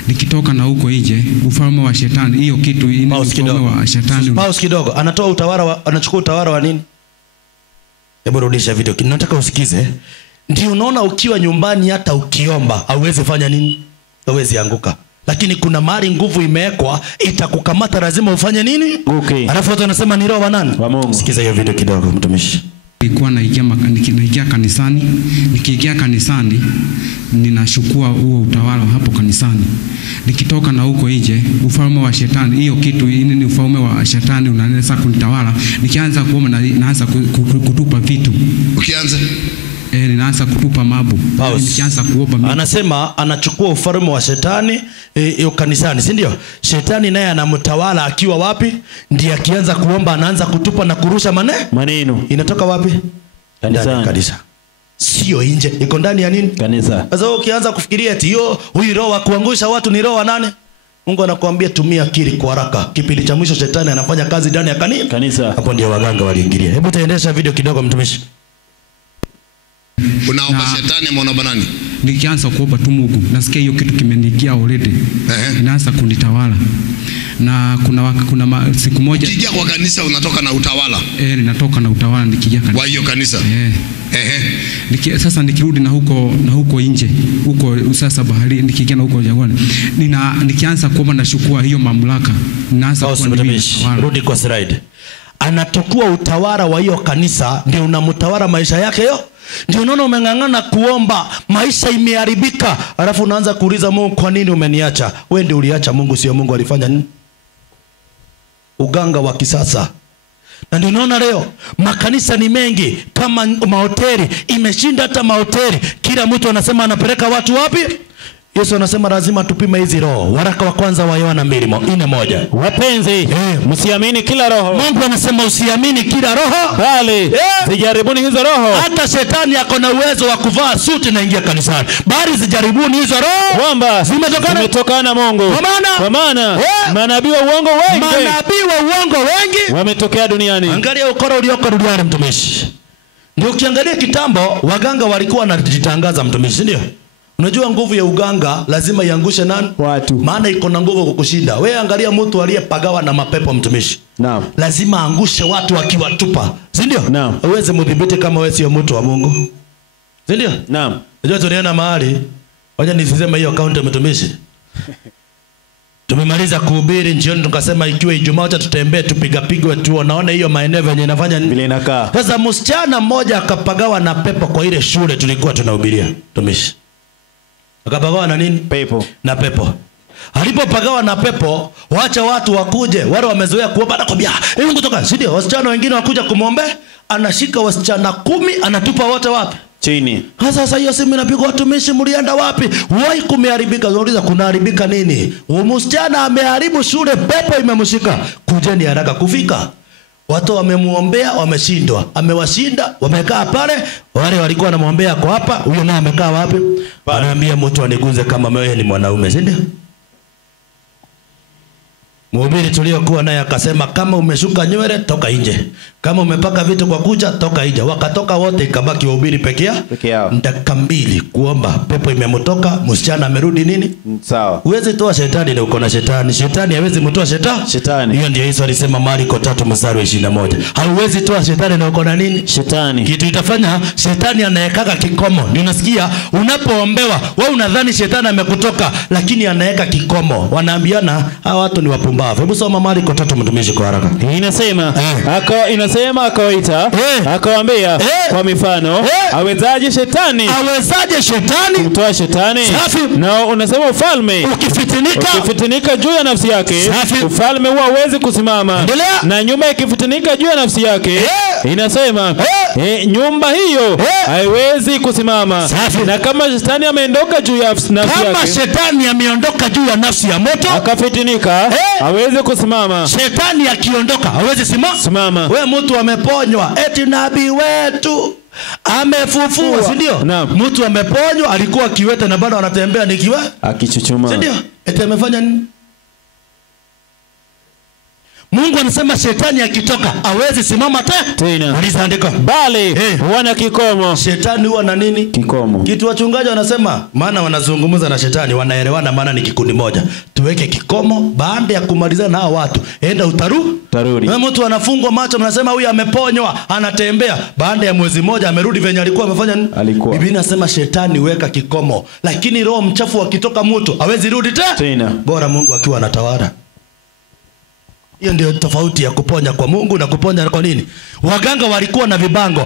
Nikitoka na huko nje ufalme wa shetani, hiyo kitu ni ufalme wa shetani. Pause kidogo. Anatoa utawala anachukua utawala wa nini? Hebu rudisha video. Nataka usikize. Ndio unaona ukiwa nyumbani hata ukiomba hauwezi fanya nini? Hauwezi anguka. Lakini kuna mahali nguvu imewekwa itakukamata, lazima ufanye nini? Okay. Alafu watu wanasema ni roho wa nani? Wa Mungu. Sikiza hiyo video kidogo mtumishi. Nilikuwa naingia kanisani, nikiingia kanisani ninashukua huo utawala hapo kanisani. Nikitoka na huko nje ufalme wa shetani, hiyo kitu ni ufalme wa shetani unaanza kunitawala. Nikianza kuomba naanza kutupa vitu. Ukianza ninaanza kutupa mabu. Nikianza kuomba anasema anachukua ufalme wa shetani hiyo kanisani, si ndio? Shetani naye anamtawala akiwa wapi? Ndiye akianza kuomba anaanza kutupa na kurusha maneno. Inatoka wapi? Kanisa. Sio nje. Iko ndani ya nini? Kanisa. Sasa ukianza kufikiria eti huyu roho wa kuangusha watu ni roho wa nani? Mungu anakuambia tumia akili kwa haraka. Kipindi cha mwisho shetani anafanya kazi ndani ya kanisa. Hapo ndio waganga waliingilia. Hebu taendesha video kidogo mtumishi. Unaomba shetani ama unaomba nani? Nikianza kuomba tu Mungu, nasikia hiyo kitu kimeniingia already. Inaanza kunitawala. Na kuna siku moja ukija kwa kanisa unatoka na utawala. Ninatoka na utawala nikija kanisa. Wa hiyo kanisa. Sasa nikirudi na huko nje, huko sasa bahari, nikiingia na huko jangwani. Nikianza kuomba na shukua hiyo mamlaka. Ninaanza kuwa rudi kwa slide. Anachukua utawala wa hiyo kanisa, ndio unamtawala maisha yake yo. Ndio unaona umengangana kuomba, maisha imeharibika, alafu unaanza kuuliza Mungu, kwa nini umeniacha? Wewe ndio uliacha Mungu, sio Mungu alifanya nini? Uganga wa kisasa. Na ndio unaona leo makanisa ni mengi kama mahoteli, imeshinda hata mahoteli. Kila mtu anasema anapeleka watu wapi? Yesu anasema lazima tupime hizi roho. Waraka wa kwanza wa Yohana 2:1. Wapenzi, msiamini kila roho. Mungu anasema usiamini kila roho, bali zijaribuni hizo roho. Hata shetani yako na uwezo wa kuvaa suti na ingia kanisani. Bali zijaribuni hizo roho kwamba zimetokana na Mungu. Kwa maana manabii wa uongo wengi wametokea duniani. Angalia ukora ulioko duniani mtumishi. Ndio ukiangalia kitambo waganga walikuwa wanajitangaza mtumishi, ndio? Unajua nguvu ya uganga lazima iangushe nani? Watu. Maana iko na nguvu kukushinda. Wewe angalia mtu aliyepagawa na mapepo mtumishi. Naam. Lazima angushe watu akiwatupa. Si ndio? Naam. Uweze mdhibiti kama wewe sio mtu wa Mungu. Si ndio? Naam. Unajua tunaenda mahali, wacha nisiseme hiyo account ya mtumishi. Tumemaliza kuhubiri jioni tukasema ikiwa Ijumaa acha tutembee tupigapigwe tu, naona hiyo maeneo yenye inafanya vile inakaa. Sasa msichana mmoja akapagawa na pepo kwa ile shule tulikuwa tunahubiria mtumishi. Akapagawa na nini? Pepo. Na pepo. Alipopagawa na pepo, waacha watu wakuje, wale wamezoea kuomba anakwambia, "Hebu kutoka." Ndio wasichana wengine wakuja kumwombe, anashika wasichana 10 anatupa wote wapi? Chini. Sasa hiyo simu inapigwa, watumishi mlienda wapi? Wai kumeharibika. Unauliza kunaharibika nini? Msichana ameharibu shule, pepo imemshika. Kujeni haraka kufika. Watu wamemuombea, wameshindwa. Amewashinda, wamekaa pale. Wale walikuwa wanamwombea kwa hapa, huyo naye amekaa wapi? Anaambia mtu aniguze kama wewe ni mwanaume, si ndio? Mhubiri tuliokuwa naye akasema kama umeshuka nywele toka nje. Kama umepaka vitu kwa kucha toka nje. Wakatoka wote, ikabaki wahubiri peke yao. Dakika 2 kuomba, pepo imemtoka, msichana amerudi nini? Sawa. Huwezi toa shetani na uko na shetani. Shetani hawezi mtoa shetani. Hiyo ndio Yesu alisema Marko 3:21. Hauwezi toa shetani na uko na nini? Shetani. Kitu itafanya shetani anaweka kikomo. Ndio unasikia unapoombewa, wewe unadhani shetani amekutoka, lakini anaweka kikomo. Wanaambiana hawa watu ni wapumbavu. upumbavu. Hebu soma Marko 3 mtumishi kwa haraka. Inasema akawaita, akawaambia kwa mifano, awezaje shetani kumtoa shetani? Na unasema ufalme ukifitinika juu ya nafsi yake, ufalme huwa hauwezi kusimama. Na nyumba ikifitinika juu ya nafsi yake, inasema nyumba hiyo haiwezi kusimama. Na kama shetani ameondoka juu ya nafsi yake, kama shetani ameondoka juu ya nafsi ya moto, akafitinika, hawezi kusimama. Shetani akiondoka hawezi simama. Wewe mtu ameponywa, eti nabii wetu amefufua, si ndio? Mtu ameponywa, alikuwa kiwete na bado anatembea nikiwa akichuchuma, si ndio? Eti amefanya nini? Mungu anasema shetani akitoka hawezi simama tena. Aliandika bali wana kikomo. Shetani huwa na nini? Kikomo. Kitu wachungaji wanasema, maana wanazungumza na shetani, wanaelewana, maana ni kikundi moja. Tuweke kikomo, baada ya kumalizana na hao watu, enda utarudi. Na mtu anafungwa macho, mnasema huyu ameponywa, anatembea, baada ya mwezi mmoja amerudi venye alikuwa amefanya nini? Biblia inasema shetani weka kikomo, lakini roho mchafu akitoka mtu hawezi rudi tena. Bora Mungu akiwa anatawala. Hiyo ndio tofauti ya kuponya kwa Mungu na kuponya kwa nini? Waganga walikuwa na vibango,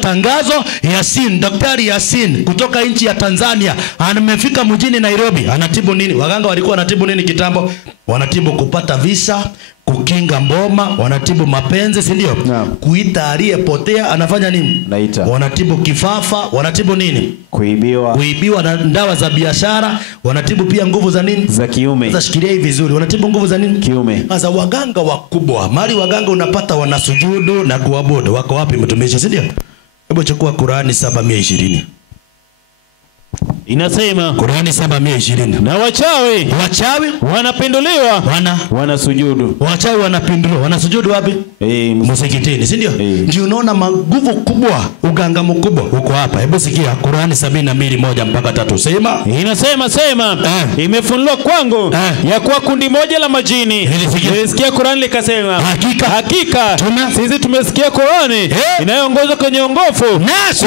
tangazo Yasin, Daktari Yasin kutoka nchi ya Tanzania, amefika mjini Nairobi, anatibu nini? Waganga walikuwa wanatibu nini kitambo? Wanatibu kupata visa, kukinga mboma, wanatibu mapenzi, si ndio? Kuita aliyepotea, anafanya nini? Wanatibu kifafa, wanatibu nini? Kuibiwa na dawa za biashara, wanatibu pia nguvu za nini? Za kiume. Sasa shikilia hivi vizuri, wanatibu nguvu za nini? Kiume. Sasa waganga wakubwa, mali waganga unapata wanasujudu na kuabudu, wako wapi mtumishi, si ndio? Hebu chukua Qurani 7:120. Inasema Qurani 7:120. Na wachawi wanapinduliwa, wanasujudu. Wachawi wanapinduliwa, wanasujudu wapi? Msikitini, si ndio? Ndio unaona nguvu kubwa, uganga mkubwa uko hapa. Hebu sikia Qurani 72:1-3. Sema. Inasema imefunuliwa kwangu ya kuwa kundi moja la majini. Nilisikia Qurani likasema hakika sisi tumesikia Qurani inayoongoza kwenye ongofu,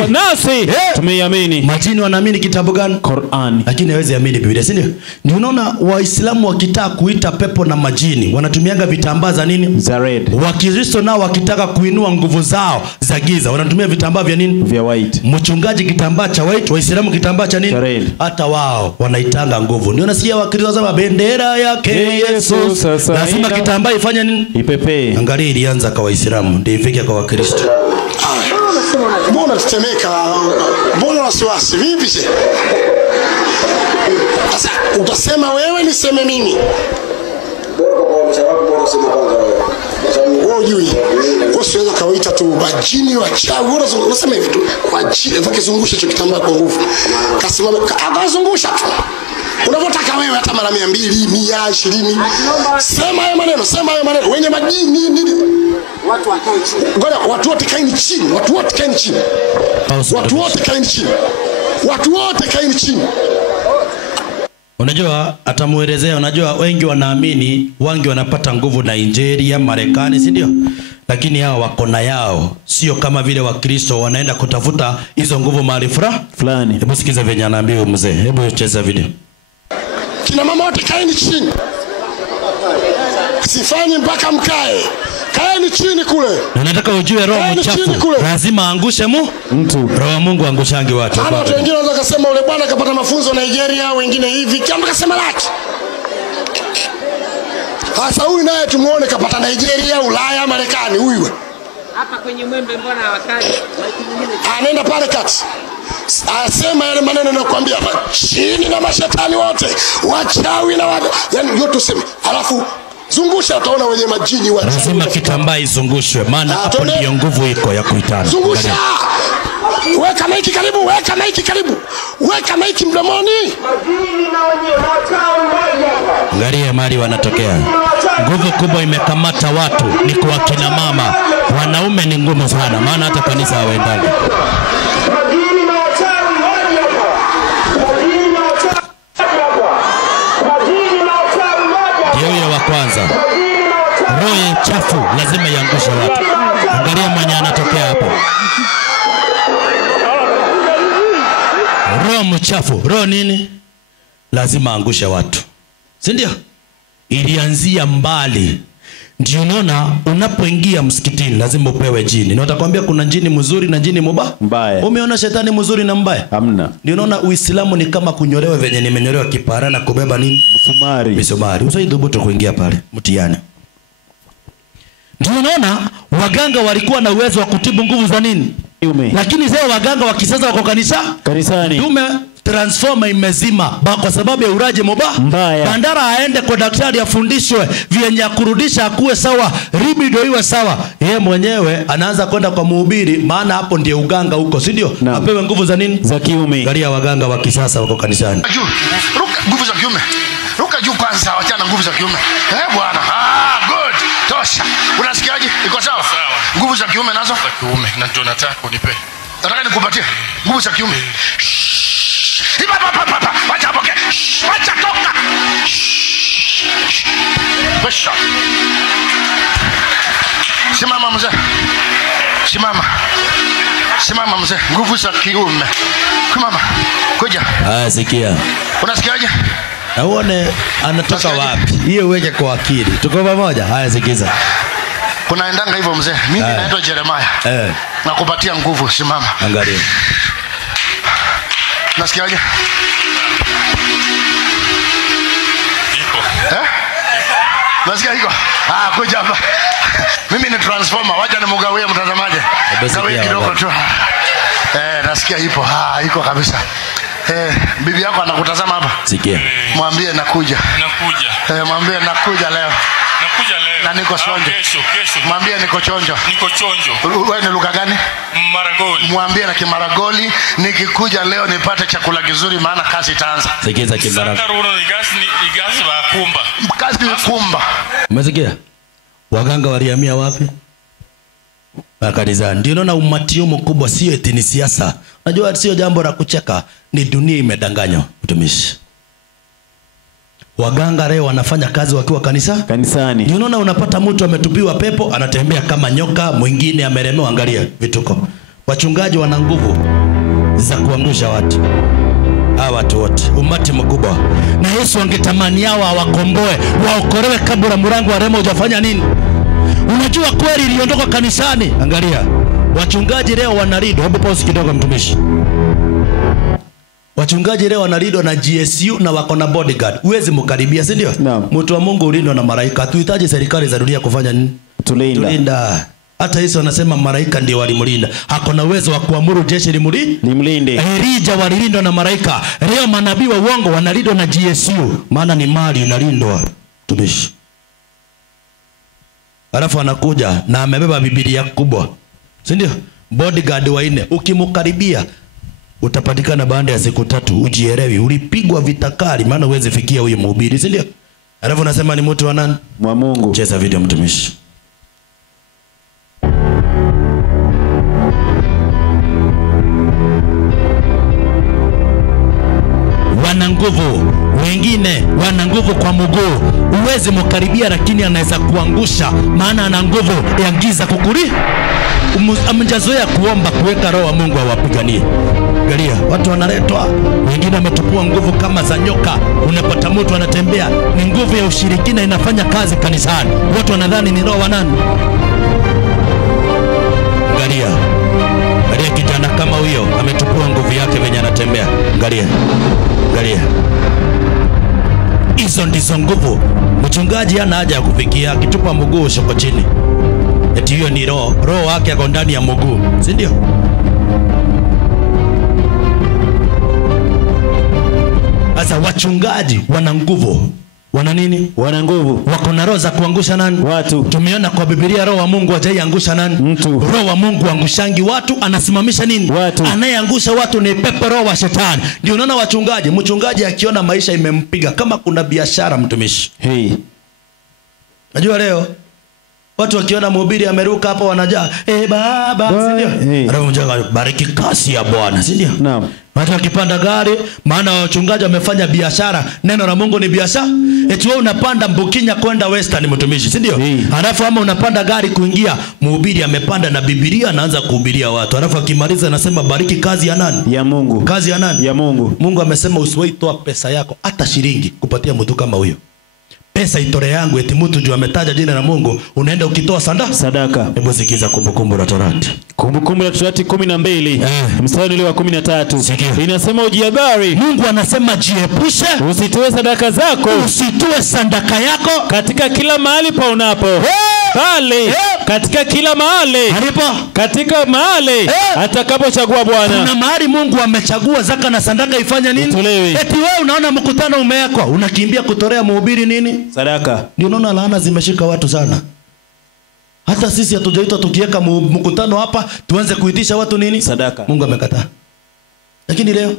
nasi tumeiamini. Majini wanaamini kitabu gani? Qur'an. Lakini hawezi amini Biblia, si ndio? Ndio unaona Waislamu wakitaka kuita pepo na majini wanatumianga vitambaa za nini? Za red. Wakristo nao wakitaka kuinua nguvu zao za giza wanatumia vitambaa vya nini? Vya white. Mchungaji kitambaa cha white, Waislamu kitambaa cha nini? Cha red. Hata wao wanaitanga nguvu. Ndio nasikia Wakristo wanasema bendera yake Yesu. Lazima kitambaa ifanye nini? Ipepee. Angalia ilianza kwa Waislamu ndio ifike kwa Wakristo. Mbona tutemeka? Mbona wasiwasi? Vipi je? Sasa utasema wewe niseme mimi. Wewe hujui. Usiweza kawaita tu majini wachawi. Unasema hivi tu. Majini vakizungusha hicho kitambaa kwa nguvu. Kasimama akazungusha tu. Unapotaka wewe hata mara 200, 120. Sema hayo maneno. Wenye majini nini? Watu wakae chini. Ngoja watu wote kaeni chini. Watu wote kaeni chini. Unajua atamuelezea, unajua wengi wanaamini wengi wanapata nguvu Nigeria, Marekani, si ndio? Lakini hao wako na yao, sio kama vile Wakristo wanaenda kutafuta hizo nguvu mahali fulani. Hebu sikiza venye anaambia mzee. Hebu cheza video. Kina mama wote kaeni chini. Sifanyi mpaka mkae. Kaeni chini kule. Na nataka ujue roho mchafu lazima angushe mtu. Roho Mungu angushangi watu. Watu wengine wanaweza kusema ule bwana kapata mafunzo Nigeria, wengine hivi. Kama kasema laki. Sasa huyu naye tumuone kapata Nigeria, Ulaya, Marekani huyu. Hapa kwenye mwembe mbona hawakali? Anaenda pale kati. Asema yale maneno nakwambia hapa. Chini na mashetani wote, wachawi na yani yote useme. Alafu zungusha utaona wenye majini wa lazima kitambaa izungushwe, maana hapo ndio nguvu iko ya kuitana. Zungusha. Weka maiki mdomoni. Angalia mali wanatokea. Nguvu kubwa imekamata watu ni kwa kina mama. Wanaume ni ngumu sana, maana hata kanisa hawaendagi. Ndio wa kwanza. Roho chafu lazima iangushe watu. Angalia mwenye anatokea hapo. Roho mchafu, roho nini? Lazima angushe watu. Si ndio? ilianzia mbali. Ndio unaona unapoingia msikitini lazima upewe jini. Na utakwambia kuna jini mzuri na jini mbaya. Umeona shetani mzuri na mbaya? Hamna. Ndio unaona Uislamu ni kama kunyolewa venye nimenyolewa kipara na kubeba nini? Misumari. Usaidhubutu kuingia pale mtihani. Ndio unaona waganga walikuwa na uwezo wa kutibu nguvu za nini? Lakini zao waganga wa kisasa wako kanisani. Transformer imezima kwa sababu ya uraje mbaya. Bandara aende kwa daktari afundishwe vyenye kurudisha akuwe sawa, libido iwe sawa. Yeye mwenyewe anaanza kwenda kwa mhubiri, maana hapo ndiye uganga huko, si ndio? Apewe nguvu za nini? Za kiume. Angalia waganga wa kisasa wako kanisani. Ruka nguvu za kiume. Ruka juu kwanza, wachana nguvu za kiume. Bwana. Good. Tosha. Unasikiaje? Iko sawa? Nguvu za kiume nazo? Za kiume. Na ndio nataka unipe. Nataka nikupatie nguvu za kiume. Wacha poke. Wacha toka. Pesha. Simama mzee. Simama mzee. Nguvu za kiume. Kumama. Kuja. Sikia. Unasikiaje? Aone anatoka wapi. Hiyo uweke kwa akili. Tuko pamoja? Haya sikiza. Kunaendanga hivyo mzee. Mimi naitwa Jeremiah. Nakupatia nguvu, simama. Angalia. Nasikiaje? Iko. Nasikia iko. Kuja hapa. Mimi ni transformer. Wacha nimugawie mtazamaji. Gawie kidogo tu. Nasikia ipo. Iko kabisa. Bibi yako anakutazama hapa. Sikia. Mwambie nakuja. Nakuja. Mwambie nakuja leo. Na niko chonjo. Kesho. Mwambie niko chonjo. Wewe ni lugha gani? Maragoli. Mwambie na Kimaragoli, nikikuja leo nipate chakula kizuri maana kazi itaanza. Sikiza Kimaragoli. Kazi kumba. Umesikia? Waganga walihamia wapi? Kanisani. Ndio unaona umati mkubwa sio eti ni siasa. Unajua sio jambo la kucheka, ni dunia imedanganywa mtumishi. Waganga leo wanafanya kazi wakiwa kanisani. Ndio unaona unapata mtu ametupiwa pepo anatembea kama nyoka, mwingine amelemewa. Angalia vituko. Wachungaji wana nguvu za kuangusha watu. Hawa watu wote, umati mkubwa. Na Yesu angetamani hawa wakomboe, waokolewe kabla mlango wa rehema hujafanya nini? Unajua kweli iliondoka kanisani. Angalia. Wachungaji leo wanalido, hebu pause kidogo mtumishi. Wachungaji leo wanalindwa na GSU na wako na bodyguard. Uwezi mkaribia, si ndio? Mtu wa Mungu ulindwa na malaika. Tuhitaji serikali za dunia kufanya nini? Tulinda. Hata Yesu anasema malaika ndio walimlinda. Hako na uwezo wa kuamuru jeshi limlinde. Elijah walilindwa na malaika. Leo manabii wa uongo wanalindwa na GSU. Maana ni mali inalindwa. Tumishi. Alafu anakuja na amebeba Biblia kubwa. Si ndio? Bodyguard wanne. Ukimkaribia utapatikana baada ya siku 3 ujielewi, ulipigwa vitakali maana uweze fikia huyo mhubiri, si ndio? Alafu unasema ni mtu wa nani? Wa Mungu. Cheza video mtumishi. Wana nguvu, wengine wana nguvu kwa mguu. Uweze mkaribia lakini anaweza kuangusha maana ana nguvu ya giza kukuri. Amjazoea kuomba kuweka roho wa Mungu awapiganie. Angalia, watu wanaletwa, wengine wametupua nguvu kama za nyoka. Unapata mtu anatembea, ni nguvu ya ushirikina inafanya kazi kanisani. Watu wanadhani ni roho wa nani? Angalia. Angalia kijana kama huyo, ametupua nguvu yake venye anatembea. Angalia. Angalia. Hizo ndizo nguvu. Mchungaji hana haja ya kufikia, akitupa mguu shoko chini. Eti hiyo ni roho. Roho wake yako ndani ya mguu, si ndio? Sasa wachungaji wana nguvu. Wana nini? Wana nguvu. Wako na roho za kuangusha nani? Watu. Tumeona kwa Biblia roho wa Mungu hajaiangusha nani? Mtu. Roho wa Mungu angushangi watu, anasimamisha nini? Watu. Anayeangusha watu ni pepo, roho wa shetani. Ndio unaona wachungaji, mchungaji akiona maisha imempiga kama kuna biashara mtumishi. Najua leo watu wakiona mhubiri ameruka hapo wanajaa, baba, si ndio? Alafu mjanga bariki kasi ya Bwana, si ndio? Naam. Watu wakipanda gari, maana wachungaji wamefanya biashara. Neno la Mungu ni biashara. Eti wewe unapanda Mbukinya kwenda Western mtumishi, si ndio? Alafu ama unapanda gari kuingia, mhubiri amepanda na Biblia anaanza kuhubiria watu. Alafu akimaliza anasema bariki kazi ya nani? Ya Mungu. Kazi ya nani? Ya Mungu. Mungu amesema usiwahi toa pesa yako hata shilingi kupatia mtu kama huyo. pesa itore yangu eti mtu juu ametaja jina la Mungu unaenda ukitoa sadaka. Hebu sikiza Kumbukumbu la Torati. Kumbukumbu la Torati 12 mstari ule wa 13 inasema ujiadhari. Mungu anasema jiepushe, usitoe sadaka zako, usitoe sadaka yako katika kila mahali paonapo, bali katika kila mahali katika mahali atakapochagua Bwana. Kuna mahali Mungu amechagua zaka na sadaka ifanye nini? Eti wewe unaona mkutano umewekwa unakimbia kutorea mhubiri nini? Sadaka. Ndio unaona laana zimeshika watu sana. Hata sisi hatujaitwa tukiweka mkutano hapa tuanze kuitisha watu nini? Sadaka. Mungu amekataa. Lakini leo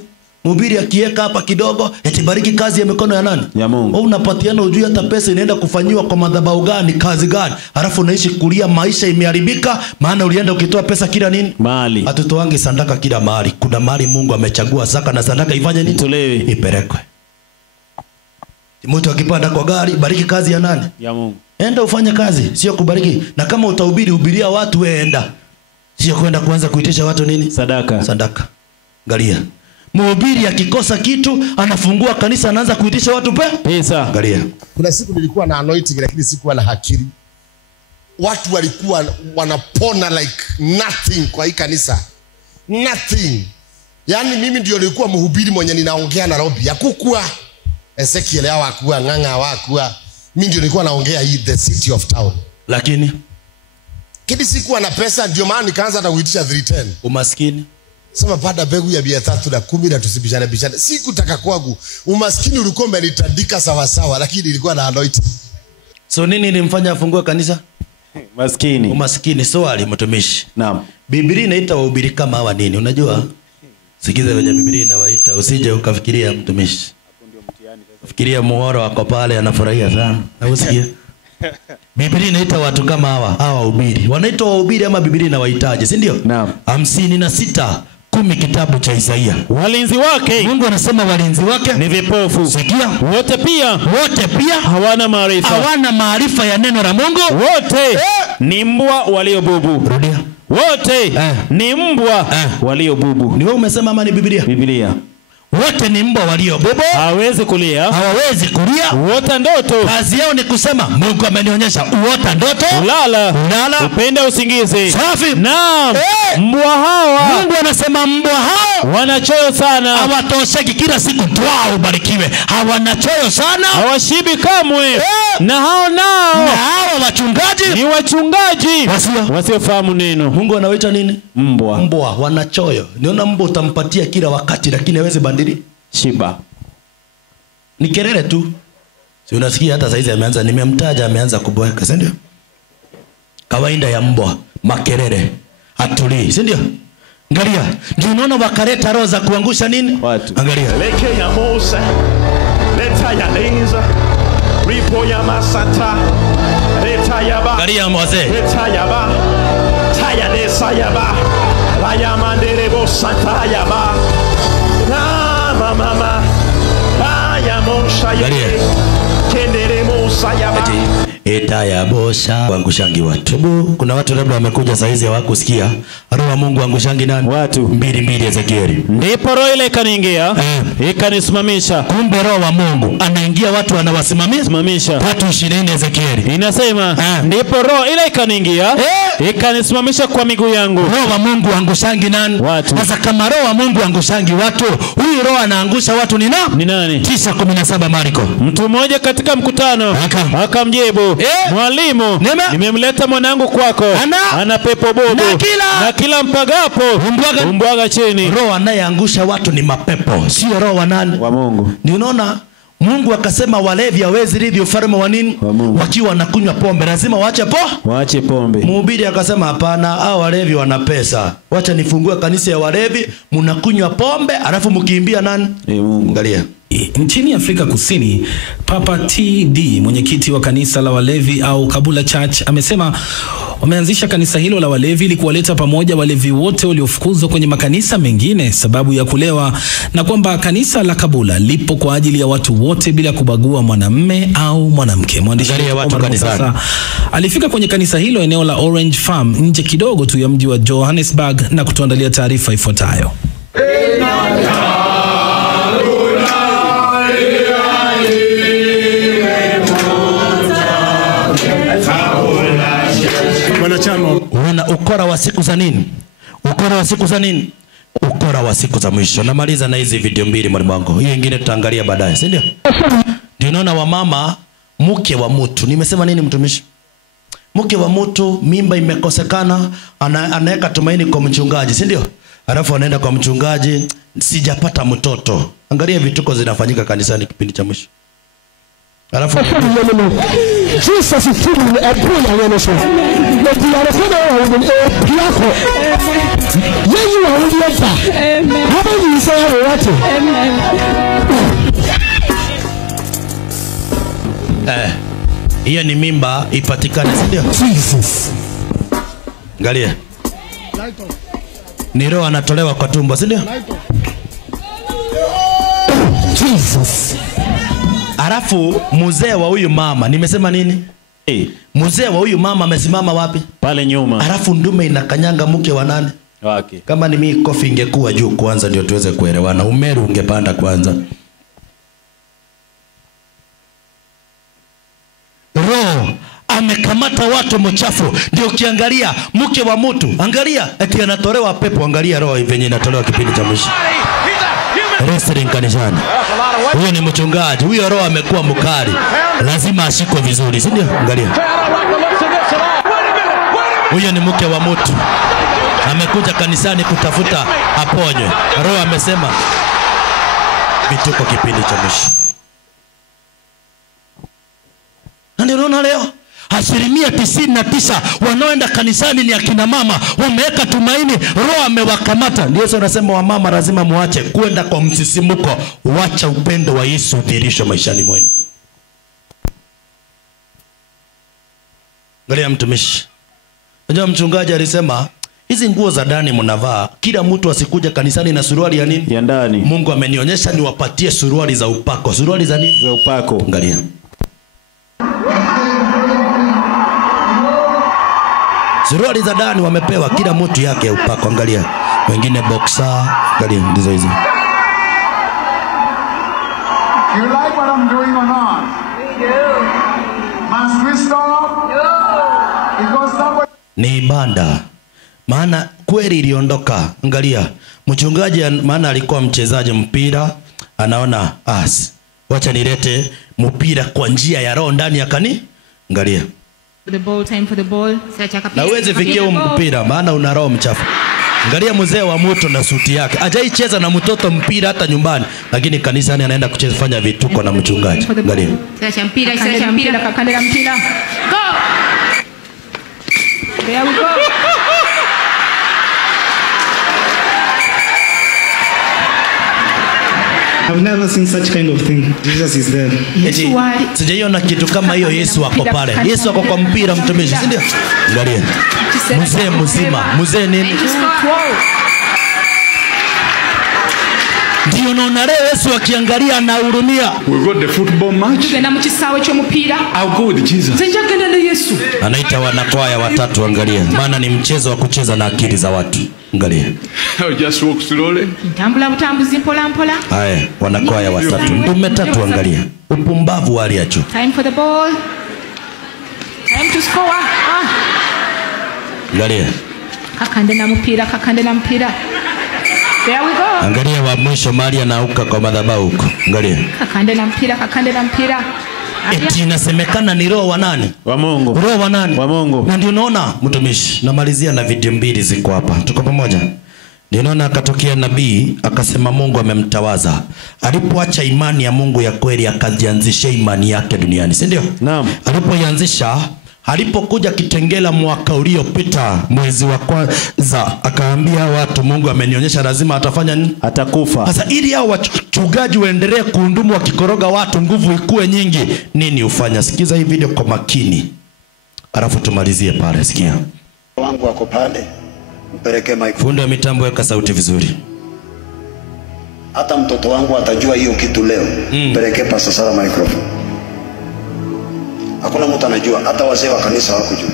mhubiri akiweka hapa kidogo eti bariki kazi ya mikono ya nani? Ya Mungu. Wewe unapatiana ujui hata pesa inaenda kufanywa kwa madhabahu gani, kazi gani? Halafu unaishi kulia maisha imeharibika maana ulienda ukitoa pesa kila nini? Mahali. Hatutoangi sadaka kila mahali. Kuna mahali Mungu amechagua zaka na sadaka ifanye nini? Itolewe. Ipelekwe. Mtu akipanda kwa gari bariki kazi ya nani? Ya Mungu. Enda ufanye kazi, sio kubariki. Na kama utahubiri hubiria watu wewe enda. Sio kwenda kuanza kuitisha watu nini? Sadaka. Sadaka. Angalia. Mhubiri akikosa kitu anafungua kanisa anaanza kuitisha watu pesa. Angalia. Kuna siku nilikuwa na anointing lakini sikuwa na akili. Watu walikuwa wanapona like nothing kwa hii kanisa. Nothing. Yaani mimi ndio nilikuwa mhubiri mwenye ninaongea Nairobi. Hakukua Ezekiel hawakuwa, Ng'ang'a hawakuwa. Mimi ndio nilikuwa naongea hii the city of town. Lakini kidi sikuwa na pesa ndio maana nikaanza na kuitisha 310. Umaskini. Sema pada begu ya 310 na tusibishane bishane. Sikutaka kwangu. Umaskini ulikuwa umenitandika sawa sawa lakini ilikuwa na anointing. So nini ilimfanya afungue kanisa? Maskini. Umaskini. Swali mtumishi. Naam. Biblia inaita wahubiri kama hawa nini? Unajua? Sikiza kwenye Biblia inawaita usije ukafikiria mtumishi. Fikiria muhoro wako pale anafurahia sana. Na usikie. Biblia inaita watu kama hawa wahubiri. Wanaitwa wahubiri ama Biblia inawahitaji, si ndio? Naam. 56:10 kitabu cha Isaia. Walinzi wake. Mungu anasema walinzi wake ni vipofu. Sikia. Wote pia hawana maarifa. Hawana maarifa ya neno la Mungu. Wote ni mbwa waliobubu. Rudia. Wote ni mbwa waliobubu. Ni wewe umesema ama ni Biblia? Biblia. Wote ni mbwa waliobubu. Hawezi kulia. Hawawezi kulia. Uota ndoto. Kazi yao ni kusema Mungu amenionyesha uota ndoto. Ulala. Upenda usingizi. Safi. Naam. Mbwa hawa. Mungu anasema mbwa hawa wanachoyo sana. Hawatosheki kila siku dua ubarikiwe. Hawanachoyo sana. Hawashibi kamwe. Na hao nao. Na hao wachungaji. Ni wachungaji. Wasiofahamu neno. Mungu anawaita nini? Mbwa. Mbwa wanachoyo. Niona mbwa utampatia kila wakati lakini hawezi bandili. Shiba. Ni kelele tu. Si unasikia hata saizi ameanza nimemtaja ameanza kuboeka, si ndio? Kawaida ya mbwa, makelele, atulii, si ndio? Angalia, ndio unaona wakaleta roho za kuangusha nini? Watu. Angalia. Leke ya Musa, leta ya Leza, ripo ya Masata, leta ya Ba. Angalia mzee. Leta ya Ba, taya desa ya Ba, la ya manderebo santa ya Ba. Na mama, ya Musa ya kendere Musa ya Ba. Eta ya bosha wangushangi watu. Kuna watu labda wamekuja saizi hawakusikia. Roho wa Mungu wangushangi nani? Watu. 2 Ezekieli. Ndipo roho ile ikaniingia, ikanisimamisha. Kumbe roho wa Mungu anaingia watu anawasimamisha. 3:20 Ezekieli. Inasema ndipo roho ile ikaniingia, ikanisimamisha kwa miguu yangu. Roho wa Mungu angushangi nani? Watu. Sasa kama roho wa Mungu angushangi watu, huyu roho anaangusha watu ni nani? Ni nani? 9:17 Marko. Mtu mmoja katika mkutano akamjibu, mwalimu, nimemleta mwanangu kwako. Ana pepo bobo. Na kila mpagapo umbwaga chini. Roho anayeangusha watu ni mapepo, sio roho wa nani? Wa Mungu. Ni unaona Mungu akasema walevi hawezi rithi ufalme wa nini? Wakiwa wanakunywa pombe lazima waache pombe. Mhubiri akasema hapana, hao walevi wana pesa. Wacha nifungue kanisa ya walevi, mnakunywa pombe alafu mkiimbia nani? Mungu. Angalia. Nchini Afrika Kusini, Papa TD, mwenyekiti wa kanisa la walevi au Kabula Church, amesema wameanzisha kanisa hilo la walevi ili kuwaleta pamoja walevi wote waliofukuzwa kwenye makanisa mengine sababu ya kulewa, na kwamba kanisa la Kabula lipo kwa ajili ya watu wote bila kubagua mwanamume au mwanamke. Mwandishi watu kanisa alifika kwenye kanisa hilo eneo la Orange Farm nje kidogo tu ya mji wa Johannesburg na kutuandalia taarifa ifuatayo. ukora wa siku za nini? Ukora wa siku za nini? Ukora wa siku za mwisho. Namaliza na hizi video mbili mwalimu wangu. Hiyo nyingine tutaangalia baadaye, si ndio? Ndio unaona wamama, mke wa mtu. Nimesema nini mtumishi? Mke wa mtu, mimba imekosekana, anaweka tumaini kwa mchungaji, si ndio? Alafu anaenda kwa mchungaji, sijapata mtoto. Angalia vituko zinafanyika kanisani kipindi cha mwisho. Alafu Jesus is killing a prayer yeneso. Ndio anasema yako. Yeye waondoka. Hapa ni sawa watu. Hiyo ni mimba ipatikane, si ndio? Jesus. Angalia. Ni roho anatolewa kwa tumbo, si ndio? Jesus. Alafu mzee wa huyu mama, nimesema nini? Mzee wa huyu mama amesimama wapi? Pale nyuma. Alafu ndume inakanyanga mke wa nani? Wake. Kama ni mimi kofi ingekuwa juu kwanza ndio tuweze kuelewana. Umeru ungepanda kwanza. Roho amekamata watu mchafu. Ndio ukiangalia mke wa mtu, angalia eti anatolewa pepo, angalia roho venye inatolewa kipindi cha mwisho. Wrestling kanisani. Huyo ni mchungaji. Huyo roho amekuwa mkali. Lazima ashikwe vizuri, si ndio? Angalia. Huyo ni mke wa mtu. Amekuja kanisani kutafuta aponywe. Roho amesema vituko kipindi cha mwisho. Na ndio unaona leo 99% wanaoenda kanisani ni akina mama, wameweka tumaini, roho amewakamata. Ndio sasa unasema wamama lazima muache kwenda kwa msisimuko, wacha upendo wa Yesu udhihirishwe maishani mwenu. Angalia mtumishi. Unajua mchungaji alisema hizi nguo za ndani mnavaa, kila mtu asikuja kanisani na suruali ya nini? Ya ndani. Mungu amenionyesha niwapatie suruali za upako. Suruali za nini? Za upako. Angalia. Suruali za ndani wamepewa kila mtu yake ya upako, angalia. Wengine boxer, angalia ndizo hizo. You like what I'm doing or not? We do. Must we stop? No. Because somebody... Ni ibada. Maana kweli iliondoka. Angalia. Mchungaji maana alikuwa mchezaji mpira, anaona wacha nilete mpira kwa njia ya roho ndani ya kani. Angalia. The ball, time for the ball. Na uweze fikia mpira maana una roho mchafu. Angalia mzee wa moto na suti yake. Hajaicheza na mtoto mpira hata nyumbani, lakini kanisani anaenda kucheza fanya vituko na mchungaji. Angalia. Sasa mpira kakandela mpira. Go. There we go. I've never seen such kind of thing. Jesus is there. Sijaiona kitu kama hiyo. Yesu wako pale. Yesu wako kwa mpira mtumishi, si ndio? Angalia. Mzee mzima. Mzee nini? Ndio unaona leo Yesu akiangalia anahurumia. We got the football match. Tugenda mu kisawe cyo mupira. I'll go with Jesus. Zenja genda na Yesu. Anaita wanakwaya watatu, angalia. Maana ni mchezo wa kucheza na akili za watu. Angalia. I'll just walk slowly. Tambula butambuzi mpola mpola. Haya, wanakwaya watatu. Ndume tatu, angalia. Upumbavu wa hali ya juu. Time for the ball. Time to score. Angalia. Kakande na mpira. There we go. Angalia wa mwisho Maria anauka kwa madhabahu huko. Angalia. Kakande na mpira. Eti inasemekana ni roho wa nani? Wa Mungu. Roho wa nani? Wa Mungu. Na ndio unaona mtumishi, namalizia na video mbili ziko hapa. Tuko pamoja? Ndio unaona akatokea nabii akasema Mungu amemtawaza. Alipoacha imani ya Mungu ya kweli akajianzisha imani yake duniani, si ndio? Naam. Alipoianzisha, alipokuja Kitengela mwaka uliopita mwezi wa kwanza, akaambia watu Mungu amenionyesha lazima atafanya nini? Atakufa. Sasa ili hao wachungaji waendelee kuundumu wakikoroga watu nguvu ikue nyingi, nini ufanya? Sikiza hii video kwa makini. Alafu tumalizie pale, sikia. Wangu wako pale. Mpelekee microphone. Fundi wa mitambo weka sauti vizuri. Hata mtoto wangu atajua hiyo kitu leo. Mpelekee Pastor Sara microphone. Hakuna mtu anajua, hata wazee wa kanisa hawakujua.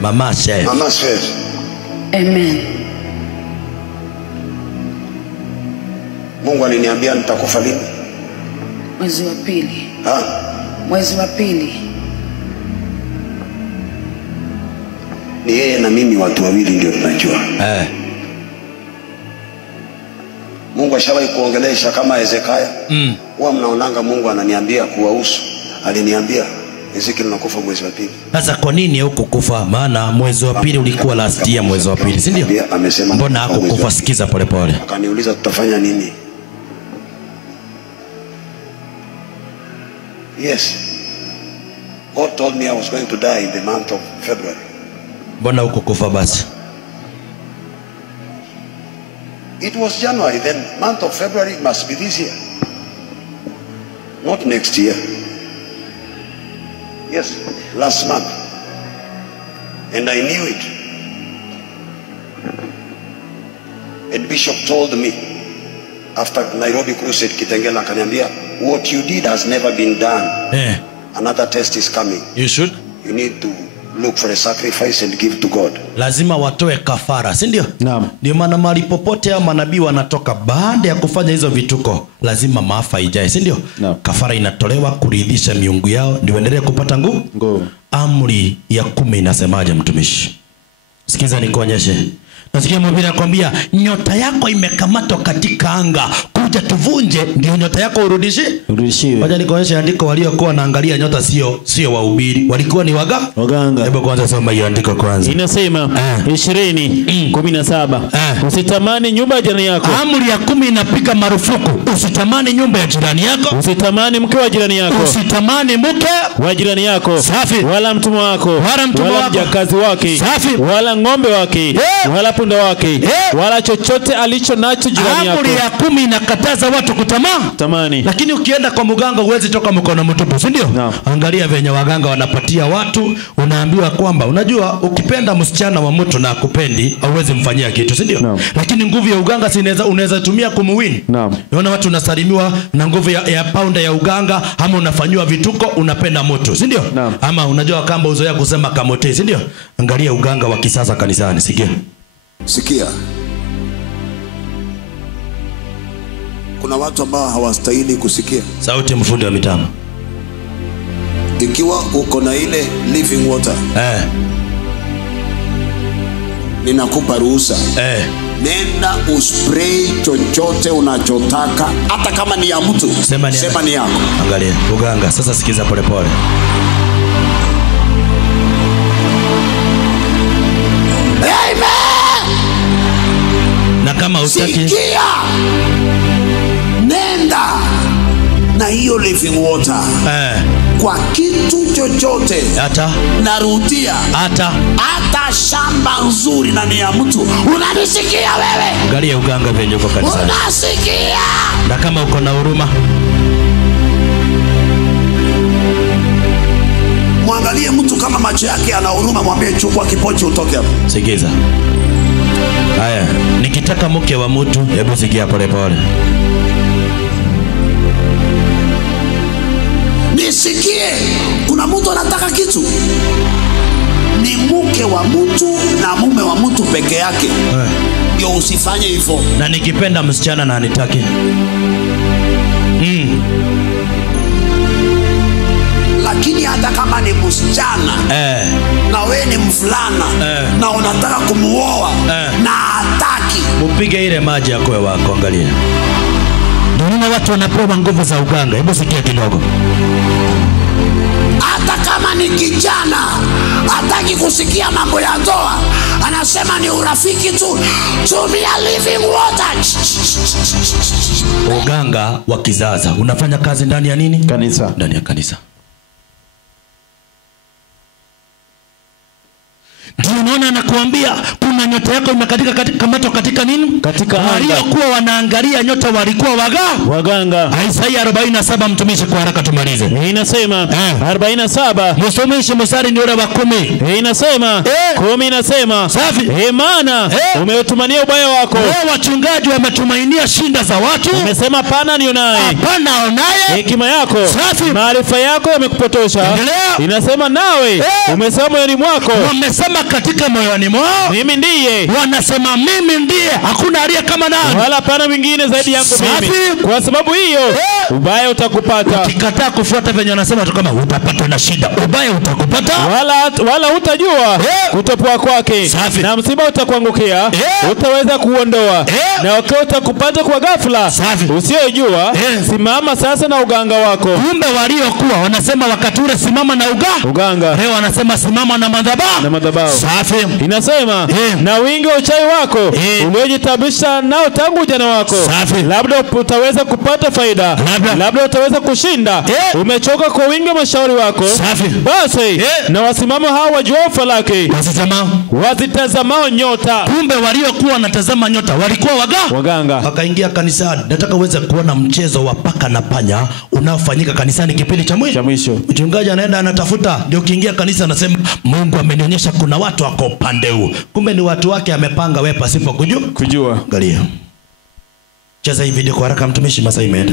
Mama Chef. Mama Chef. Amen. Mungu aliniambia nitakufa lini? Mwezi wa pili. Ha? Mwezi wa pili. Ni yeye na mimi, watu wawili ndio tunajua. Mungu ashawahi kuongelesha kama Hezekia. Huwa mnaonanga Mungu ananiambia kuwahusu. Aliniambia Ezekiel nakufa mwezi wa pili. Sasa kwa nini huko kufa? Maana mwezi wa pili ulikuwa last year mwezi wa pili, si ndio? Amesema mbona hako kufa? Sikiza pole pole. Akaniuliza tutafanya nini? Yes. God told me I was going to die in the month of February. Mbona huko kufa basi? It was January, then month of February must be this year. Not next year. Yes, last month. And I knew it. And Bishop told me after Nairobi crusade, Kitengela akaniambia, what you did has never been done. Another test is coming. You should. You need to look for a sacrifice and give to God. Lazima watoe kafara, si ndio? Naam. Ndio maana mahali popote au manabii wanatoka baada ya kufanya hizo vituko, lazima maafa ijae, si ndio? Kafara inatolewa kuridhisha miungu yao ndio endelee kupata nguvu. Amri ya 10 inasemaje mtumishi? Sikiza nikuonyeshe. Nasikia mhubiri anakuambia nyota yako imekamatwa katika anga, kuja tuvunje ndio nyota yako urudishiwe. Wacha nikuonyeshe andiko waliokuwa wanaangalia nyota sio wahubiri, walikuwa ni waganga. Hebu kwanza soma hiyo andiko kwanza. Inasema 20:17. Usitamani nyumba ya jirani yako. Amri ya 10 inapiga marufuku usitamani nyumba ya jirani yako, usitamani mke wa jirani yako, usitamani mke wa jirani yako, safi, wala mtumwa wako, wala mjakazi wake, safi, wala ng'ombe wake, wala punda wake, wala chochote alicho nacho jirani yako. Amri ya 10 inakataza watu kutamani. Lakini ukienda kwa mganga huwezi toka mkono mtupu, si ndio? Angalia venye waganga wanapatia watu, unaambiwa kwamba unajua ukipenda msichana wa mtu na akupendi hauwezi mfanyia kitu, si ndio? Lakini nguvu ya uganga unaweza tumia kumuwin. Unaona watu unasalimiwa na nguvu ya pounda ya uganga, ama unafanywa vituko unapenda mtu, si ndio? Ama unajua kamba uzoea kusema kamote, si ndio? Angalia uganga wa kisasa kanisani, Sikia. Kuna watu ambao hawastahili kusikia sauti mfundi wa mitambo. Ikiwa uko na ile living water, ninakupa ruhusa. Nenda uspray chochote unachotaka, hata kama ni ya mtu. Sema ni yako. Angalia uganga. Sasa sikiza pole pole. Na kama utaki, sikia, nenda na hiyo living water kwa kitu chochote. Narudia, hata shamba nzuri na ni ya mtu. Unanisikia wewe? Angalia uganga venye uko kanisani. Unasikia? Na kama uko na huruma, mwangalie mtu kama macho yake ana huruma, mwambie chukua kipochi utoke hapo. Sikiza. Haya, nikitaka mke wa mtu, hebu sikia pole pole. Nisikie, kuna mtu anataka kitu. Ni mke wa mtu na mume wa mtu peke yake. Ndio usifanye hivyo. Na nikipenda msichana na anitaki. Lakini hata kama ni msichana na wewe ni mvulana na unataka kumuoa na hataki, upige ile maji yako wako. Angalia, ndio watu wanapewa nguvu za uganga. Hebu sikia kidogo. Hata kama ni kijana hataki kusikia mambo ya ndoa, anasema ni urafiki tu, tumia living water. Uganga wa kizaza unafanya kazi ndani ya nini? Kanisa. Ndani ya kanisa. Ndio unaona anakuambia kuna nyota yako imekatika kamatwa katika nini? Katika anga. Waliokuwa wanaangalia nyota walikuwa waganga. Isaia 47 mtumishi kwa haraka tumalize. Inasema 47 mtumishi mstari ni ule wa 10. Inasema 10 inasema safi. Maana umeutumania ubaya wako. Wachungaji wametumainia shinda za watu. Umesema pana nionaye. Hapana onaye. Hekima yako, safi. Maarifa yako yamekupotosha. Inasema nawe umesema moyoni mwako. Wamesema katika moyoni mwao, mimi ndiye. Wanasema mimi ndiye, hakuna aliye kama nani, wala pana mwingine zaidi yangu mimi. Kwa sababu hiyo ubaya utakupata. Ukikataa kufuata venye wanasema tu kama utapata na shida, ubaya utakupata. Wala hutajua kutopoa kwake. Na msiba utakuangukia, utaweza kuondoa. Na wakati utakupata kwa ghafla usiyojua, simama sasa na uganga wako. Kumbe waliokuwa wanasema wakati ule simama na uganga, leo wanasema simama na madhabahu. Safi. Inasema na wingi wa uchawi wako uliojitabisha nao tangu ujana wako. Labda utaweza kupata faida, labda utaweza kushinda. Umechoka kwa wingi wa mashauri wako. Basi na wasimama hao wajua falaki, wazitazamao nyota. Kumbe waliokuwa wanatazama nyota walikuwa waganga. Wakaingia kanisani. Nataka uweze kuona mchezo wa paka na panya unaofanyika kanisani kipindi cha mwisho. Mchungaji anaenda anatafuta, ndio ukiingia kanisa anasema Mungu amenionyesha kuna watu wako upande huu. Kumbe ni watu wake amepanga wewe pasipo kujua. Angalia. Cheza hii video kwa haraka mtumishi, masaa imeenda.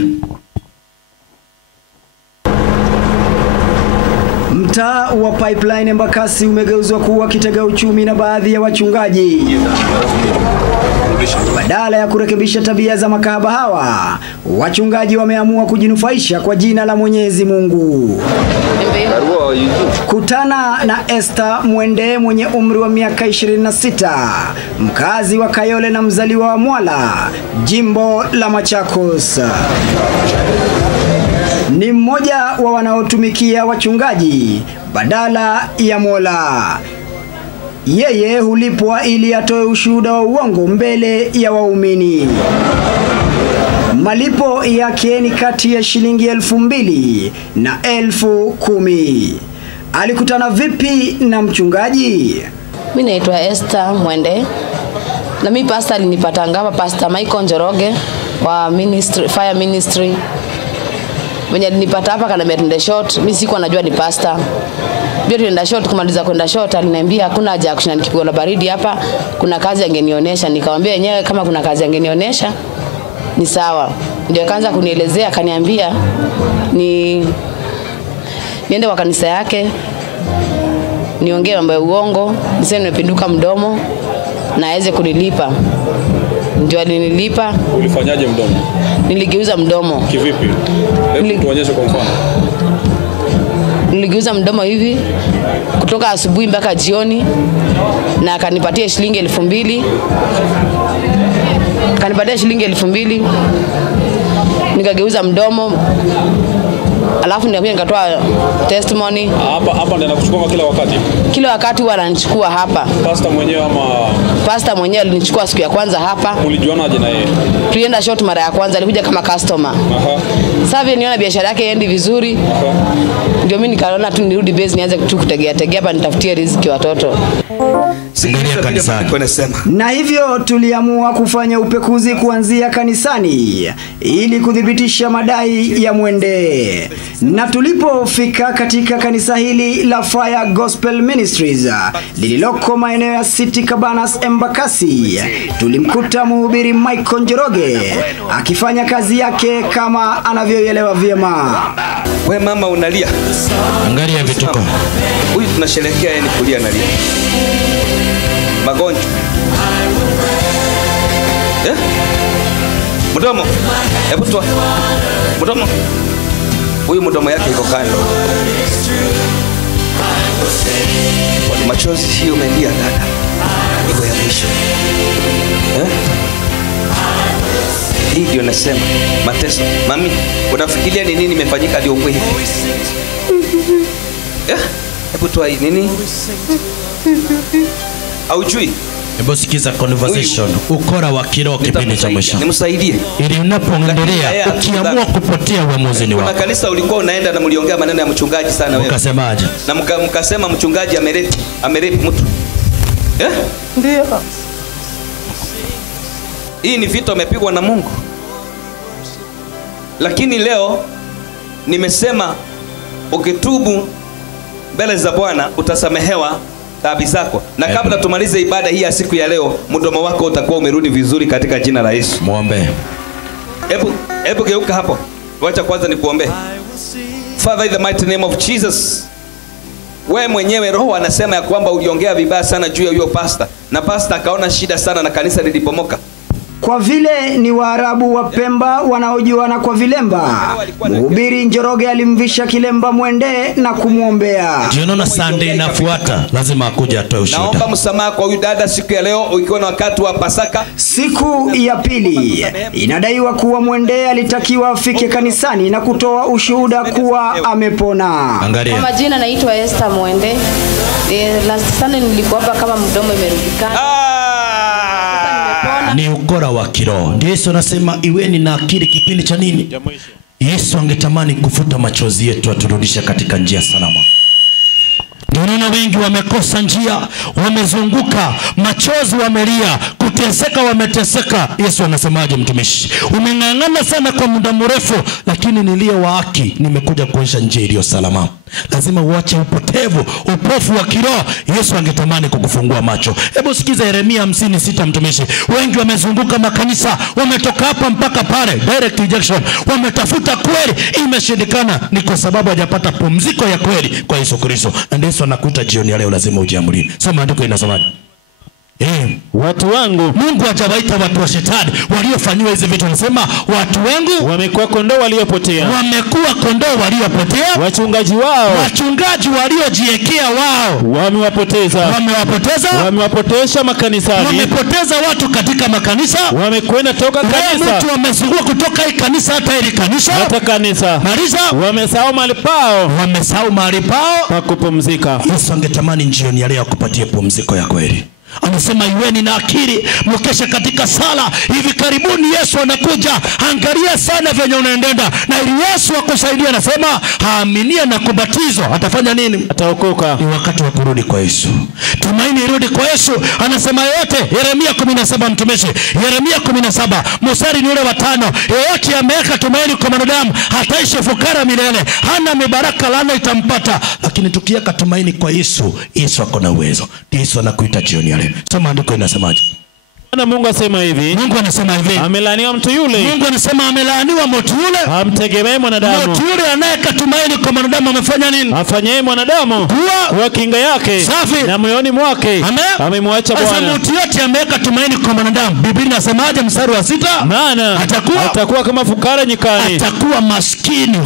Mtaa wa Pipeline Embakasi umegeuzwa kuwa kitega uchumi na baadhi ya wachungaji. Badala ya kurekebisha tabia za makahaba hawa, wachungaji wameamua kujinufaisha kwa jina la Mwenyezi Mungu. Kutana na Esther Mwende mwenye umri wa miaka 26, mkazi wa Kayole na mzaliwa wa Mwala, jimbo la Machakos. Ni mmoja wa wanaotumikia wachungaji badala ya Mola. Yeye hulipwa ili atoe ushuhuda wa uongo mbele ya waumini. Malipo yake ni kati ya shilingi 2,000 na 10,000. Alikutana vipi na mchungaji? Mimi naitwa Esther Mwende. Na mimi pastor alinipata ngapa, Pastor Michael Njoroge wa Fire Ministry. Mwenye alinipata hapa kana metende short, mimi sikuwa najua ni pastor. Bio tuenda short, kumaliza kwenda short aliniambia hakuna haja ya kushinda nikipigwa na baridi hapa, kuna kazi angenionyesha. Nikamwambia yenyewe kama kuna kazi angenionyesha ni sawa. Ndio akaanza kunielezea, akaniambia niende kwa kanisa yake, niongee mambo ya uongo, niseme nimepinduka mdomo na aweze kunilipa. Ndio alinilipa. Ulifanyaje mdomo? Niligeuza mdomo. Kivipi? Hebu tuonyeshe kwa mfano. Niligeuza mdomo hivi kutoka asubuhi mpaka jioni, na akanipatia shilingi 2,000. Akanipatia shilingi 2,000. Nikageuza mdomo. Alafu nikakuja nikatoa testimony. Hapa ndio nakuchukua kila wakati. Kila wakati huwa ananichukua hapa. Pastor mwenyewe ama Pastor mwenyewe alinichukua siku ya kwanza hapa. Ulijuanaje na yeye? Tulienda short mara ya kwanza, alikuja kama customer. Sasa vile niona biashara yake iendi vizuri. Ndio mimi nikaona tu nirudi base nianze tu kutegea hapa nitafutie riziki watoto. Sikiliza kanisani. Na hivyo tuliamua kufanya upekuzi kuanzia kanisani ili kudhibitisha madai ya Mwende. Na tulipofika katika kanisa hili la Fire Gospel Ministries lililoko maeneo ya City Cabanas Embakasi, tulimkuta mhubiri Michael Njoroge akifanya kazi yake kama anavyoelewa vyema. We mama unalia. Angalia vituko. Huyu tunasherehekea yeye ni kulia analia. Magonjwa. Mdomo. Hebu toa. Mdomo. Huyu mdomo yake iko kando. Machozi hiyo umelia dada. Iko ya mwisho. Hii ndio nasema mateso. Mami, unafikiria ni nini imefanyika ndio ukwe hivi? Hebu toa hii nini? Haujui? Hebu sikiza conversation. Ukora wa kiroho kipindi cha mwisho. Nimsaidie. Ili unapoendelea ukiamua kupotea uamuzi ni wako. Kuna kanisa ulikuwa unaenda na mliongea maneno ya mchungaji sana wewe. Ukasemaje? Na mkasema mchungaji amerepi mtu. Ndio. Hii ni vita umepigwa na Mungu. Lakini leo nimesema ukitubu mbele za Bwana utasamehewa dhambi zako. Na kabla tumalize ibada hii ya siku ya leo, mdomo wako utakuwa umerudi vizuri katika jina la Yesu. Muombe. Hebu geuka hapo. Wacha kwanza nikuombe. Father, in the mighty name of Jesus. Wewe mwenyewe Roho anasema ya kwamba uliongea vibaya sana juu ya huyo pastor, na pastor akaona shida sana na kanisa lilipomoka. kwa vile ni Waarabu wa Pemba wanaojuana kwa vilemba. Mhubiri Njoroge alimvisha kilemba Mwende na kumwombea. Ndio unaona Sunday inafuata lazima akuja atoe ushuhuda. Naomba msamaha kwa huyu dada siku ya leo ukiwa na wakati wa Pasaka. Siku ya pili inadaiwa kuwa Mwende alitakiwa afike kanisani na kutoa ushuhuda kuwa amepona. Angalia. Kwa majina naitwa Esther Mwende. Last Sunday nilikuwa hapa kama mdomo imerudikana. Ni ukora wa kiroho. Ndio Yesu anasema iweni na akili kipindi cha nini? Yesu angetamani kufuta machozi yetu aturudishe katika njia salama. Ndio unaona wengi wamekosa njia, wamezunguka, machozi wamelia, kuteseka wameteseka. Yesu anasemaje mtumishi? Umeng'ang'ana sana kwa muda mrefu, lakini niliye wa haki nimekuja kuonyesha njia iliyo salama. Lazima uache upotevu, upofu wa kiroho. Yesu angetamani kukufungua macho. Hebu sikiza Yeremia 56 mtumishi. Wengi wamezunguka makanisa, wametoka hapa mpaka pale, direct injection, wametafuta kweli, imeshindikana. Ni kwa sababu hajapata pumziko ya kweli kwa Yesu Kristo. Na Yesu anakuta jioni ya leo lazima ujiamulie. Soma andiko inasemaje? Watu wangu, Mungu hajawaita watu wa shetani waliofanywa hizi vitu. Anasema watu wangu wamekuwa kondoo waliopotea. Wamekuwa kondoo waliopotea. Wachungaji waliojiekea wao wamewapoteza. Wamewapoteza makanisani. Wamepoteza watu katika makanisa. Wamekwenda toka kanisa. Mtu amezunguka kutoka hii kanisa hata hili kanisa. Hata kanisa. Maliza. Wamesahau mahali pao pa kupumzika. Yesu angetamani jioni ya leo akupatie pumziko ya kweli. Anasema iweni na akili, mkesha katika sala. Hivi karibuni Yesu anakuja. Angalia sana venye unaendenda. Na ili Yesu akusaidia, anasema haaminia na kubatizwa atafanya nini? Ataokoka. Ni wakati wa kurudi kwa Yesu. Tumaini irudi kwa Yesu. Anasema yote Yeremia 17 mtumishi. Yeremia 17 mstari ni ule wa 5. Yeyote ameweka tumaini kwa mwanadamu hataishi fukara milele. Hana mibaraka, laana itampata. Lakini tukiweka tumaini kwa Yesu, Yesu ako na uwezo. Yesu anakuita jioni. Soma andiko inasemaje? Na Mungu anasema hivi. Mungu anasema hivi. Amelaaniwa mtu yule. Mungu anasema amelaaniwa mtu yule. Hamtegemee mwanadamu. Mtu yule anayeka tumaini kwa mwanadamu amefanya nini? Afanyaye mwanadamu kuwa kinga yake. Safi. Na moyoni mwake amemwacha Bwana. Sasa mtu yote ameweka tumaini kwa mwanadamu. Biblia inasemaje mstari wa 6? Maana atakuwa kama fukara nyikani. Atakuwa maskini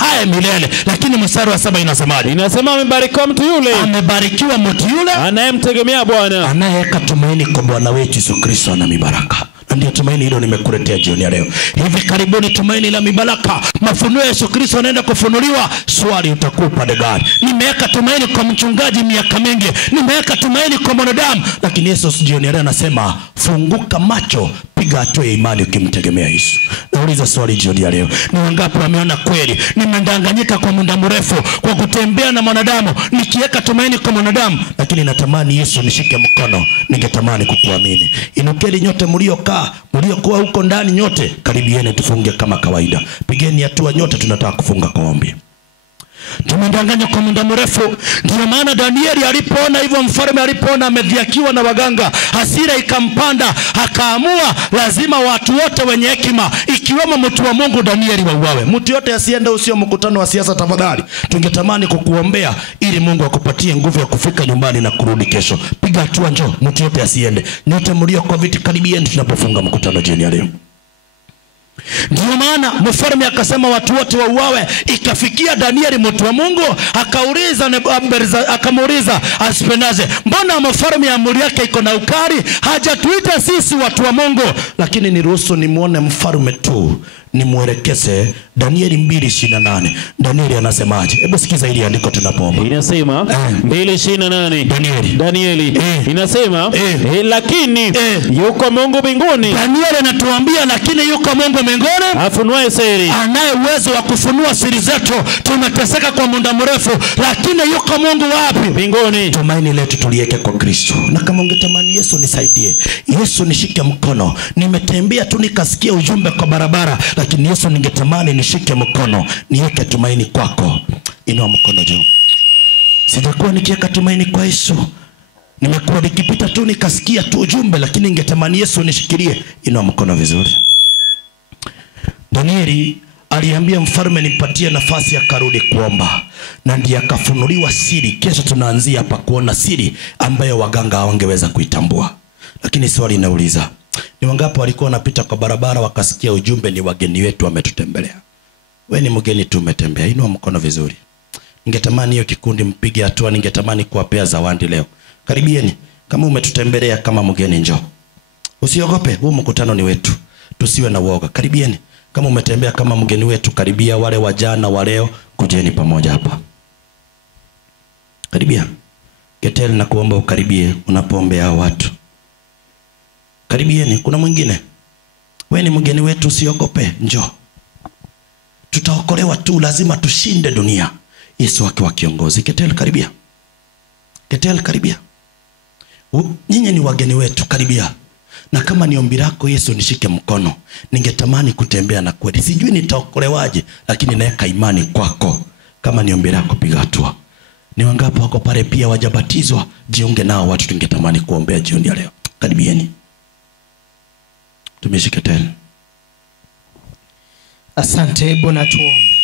haya milele. Lakini mstari wa 7 inasemaje? Inasema amebarikiwa mtu yule. Amebarikiwa mtu yule anayemtegemea Bwana. Anayeweka tumaini kwa Bwana wetu Yesu Kristo na mibaraka. Na ndio tumaini hilo nimekuletea jioni ya leo. Hivi karibuni tumaini la mibaraka, mafunuo ya Yesu Kristo yanaenda kufunuliwa. Swali utakuwa pande gani? Nimeweka tumaini kwa mchungaji miaka mingi, nimeweka tumaini kwa mwanadamu, lakini Yesu jioni ya leo anasema funguka macho, piga hatua ya imani ukimtegemea Yesu. Nauliza swali jioni ya leo, ni wangapi wameona kweli nimedanganyika kwa muda mrefu kwa kutembea na mwanadamu, nikiweka tumaini kwa mwanadamu, lakini natamani Yesu nishike mkono, ningetamani kukuamini. Inukeni nyote mliokuwa huko ndani nyote, karibieni tufunge kama kawaida. Pigeni hatua nyote, tunataka kufunga kwa ombi. Tumedanganywa kwa muda mrefu. Ndio maana Danieli alipoona hivyo, mfalme alipoona amedhiakiwa na waganga, hasira ikampanda, akaamua lazima watu wote wenye hekima, ikiwemo mtu wa Mungu Danieli, wauawe. Mtu yote asiende usio mkutano wa siasa tafadhali. Tungetamani kukuombea ili Mungu akupatie nguvu ya kufika nyumbani na kurudi kesho. Piga hatua, njoo. Mtu yote asiende. Nyote mlio kwa viti karibieni tunapofunga mkutano jioni ya leo. Ndio maana mfalme akasema watu wote wauawe. Ikafikia Danieli mtu wa Mungu akamuuliza Aspenaze, mbona mfalme amri yake iko na ukali? Hajatuita sisi watu wa Mungu. Lakini niruhusu nimuone mfalme tu, nimuelekeze Danieli 2:28. Danieli anasemaje? Hebu sikiza ili andiko tunapoomba. Inasema 2:28. Danieli inasema lakini yuko Mungu mbinguni. Danieli anatuambia lakini yuko Mungu mbinguni afunuaye siri, anaye uwezo wa kufunua siri zetu. Tumeteseka kwa muda mrefu, lakini yuko Mungu wapi? Mbinguni. Tumaini letu tuliweke kwa Kristo. Na kama ungetamani Yesu nisaidie, Yesu nishike mkono, nimetembea tu nikasikia ujumbe kwa barabara, lakini Yesu ningetamani nishike mkono, niweke tumaini kwako. Inua mkono juu. Sijakuwa nikiweka tumaini kwa Yesu, nimekuwa nikipita tu nikasikia tu ujumbe, lakini ningetamani Yesu nishikilie. Inua mkono vizuri. Danieli aliambia mfalme nipatie nafasi, akarudi kuomba, na ndiye akafunuliwa siri. Kesho tunaanzia hapa kuona siri ambayo waganga hawangeweza kuitambua. Lakini swali nauliza, Ni wangapi walikuwa wanapita kwa barabara wakasikia ujumbe ni wageni wetu wametutembelea? We ni mgeni tu umetembea. Inua mkono vizuri. Ningetamani hiyo kikundi mpige hatua, ningetamani kuwapea zawadi leo. Karibieni. Kama umetutembelea kama mgeni njoo. Usiogope, huu mkutano ni wetu. Tusiwe na uoga. Karibieni. Kama umetembea kama mgeni wetu, karibia. Wale wa jana wa leo, kujeni pamoja hapa. Karibia. Ketel na kuomba ukaribie unapoombea watu. Karibieni, kuna mwingine. Wewe ni mgeni wetu, usiogope, njoo. Tutaokolewa tu, lazima tushinde dunia. Yesu akiwa kiongozi. Ketel karibia. Ketel karibia. Nyinyi ni wageni wetu, karibia. Na kama ni ombi lako Yesu nishike mkono, ningetamani kutembea na kweli. Sijui nitaokolewaje, lakini naweka imani kwako. Kama ni ombi lako piga hatua. Ni wangapi wako pale pia wajabatizwa? Jiunge nao watu tungetamani kuombea jioni ya leo. Karibieni. Tumeshike tena. Asante Bwana, tuombe.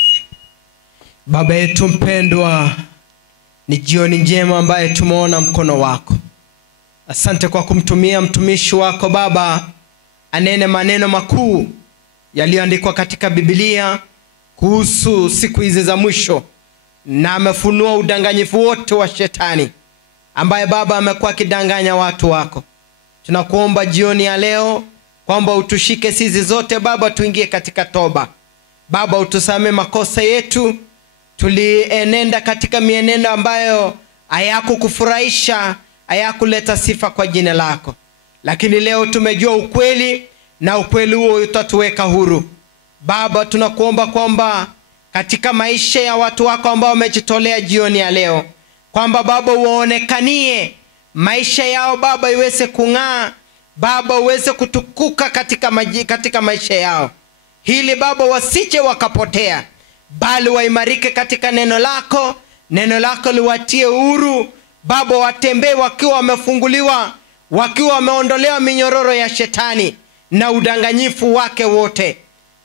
Baba yetu mpendwa, ni jioni njema ambaye tumeona mkono wako. Asante kwa kumtumia mtumishi wako Baba anene maneno makuu yaliyoandikwa katika Biblia kuhusu siku hizi za mwisho, na amefunua udanganyifu wote wa shetani ambaye Baba amekuwa akidanganya watu wako. Tunakuomba jioni ya leo kwamba utushike sisi zote Baba, tuingie katika toba. Baba, utusame makosa yetu, tulienenda katika mienendo ambayo hayakukufurahisha, hayakuleta sifa kwa jina lako. Lakini leo tumejua ukweli, na ukweli huo utatuweka huru. Baba, tunakuomba kwamba katika maisha ya watu wako ambao wamejitolea jioni ya leo, kwamba Baba uonekanie maisha yao Baba, iweze kung'aa Baba, uweze kutukuka katika maisha yao, hili Baba wasije wakapotea, bali waimarike katika neno lako. Neno lako liwatie huru Baba, watembee wakiwa wamefunguliwa, wakiwa wameondolewa minyororo ya shetani na udanganyifu wake wote.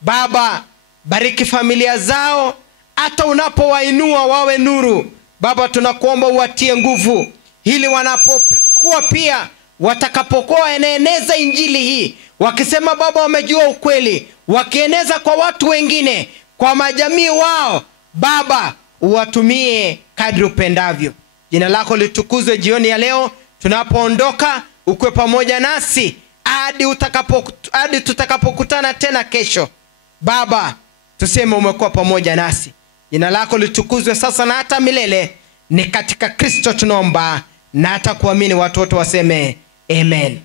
Baba, bariki familia zao, hata unapowainua wawe nuru. Baba, tunakuomba uwatie nguvu, ili wanapokuwa pia watakapokuwa wanaeneza injili hii, wakisema Baba wamejua ukweli, wakieneza kwa watu wengine, kwa majamii wao, Baba uwatumie kadri upendavyo. Jina lako litukuzwe jioni ya leo. Tunapoondoka ukwe pamoja nasi hadi tutakapokutana tena kesho. Baba, tuseme umekuwa pamoja nasi. Jina lako litukuzwe sasa na hata milele. Ni katika Kristo tunaomba na hata kuamini, watu wote waseme amen.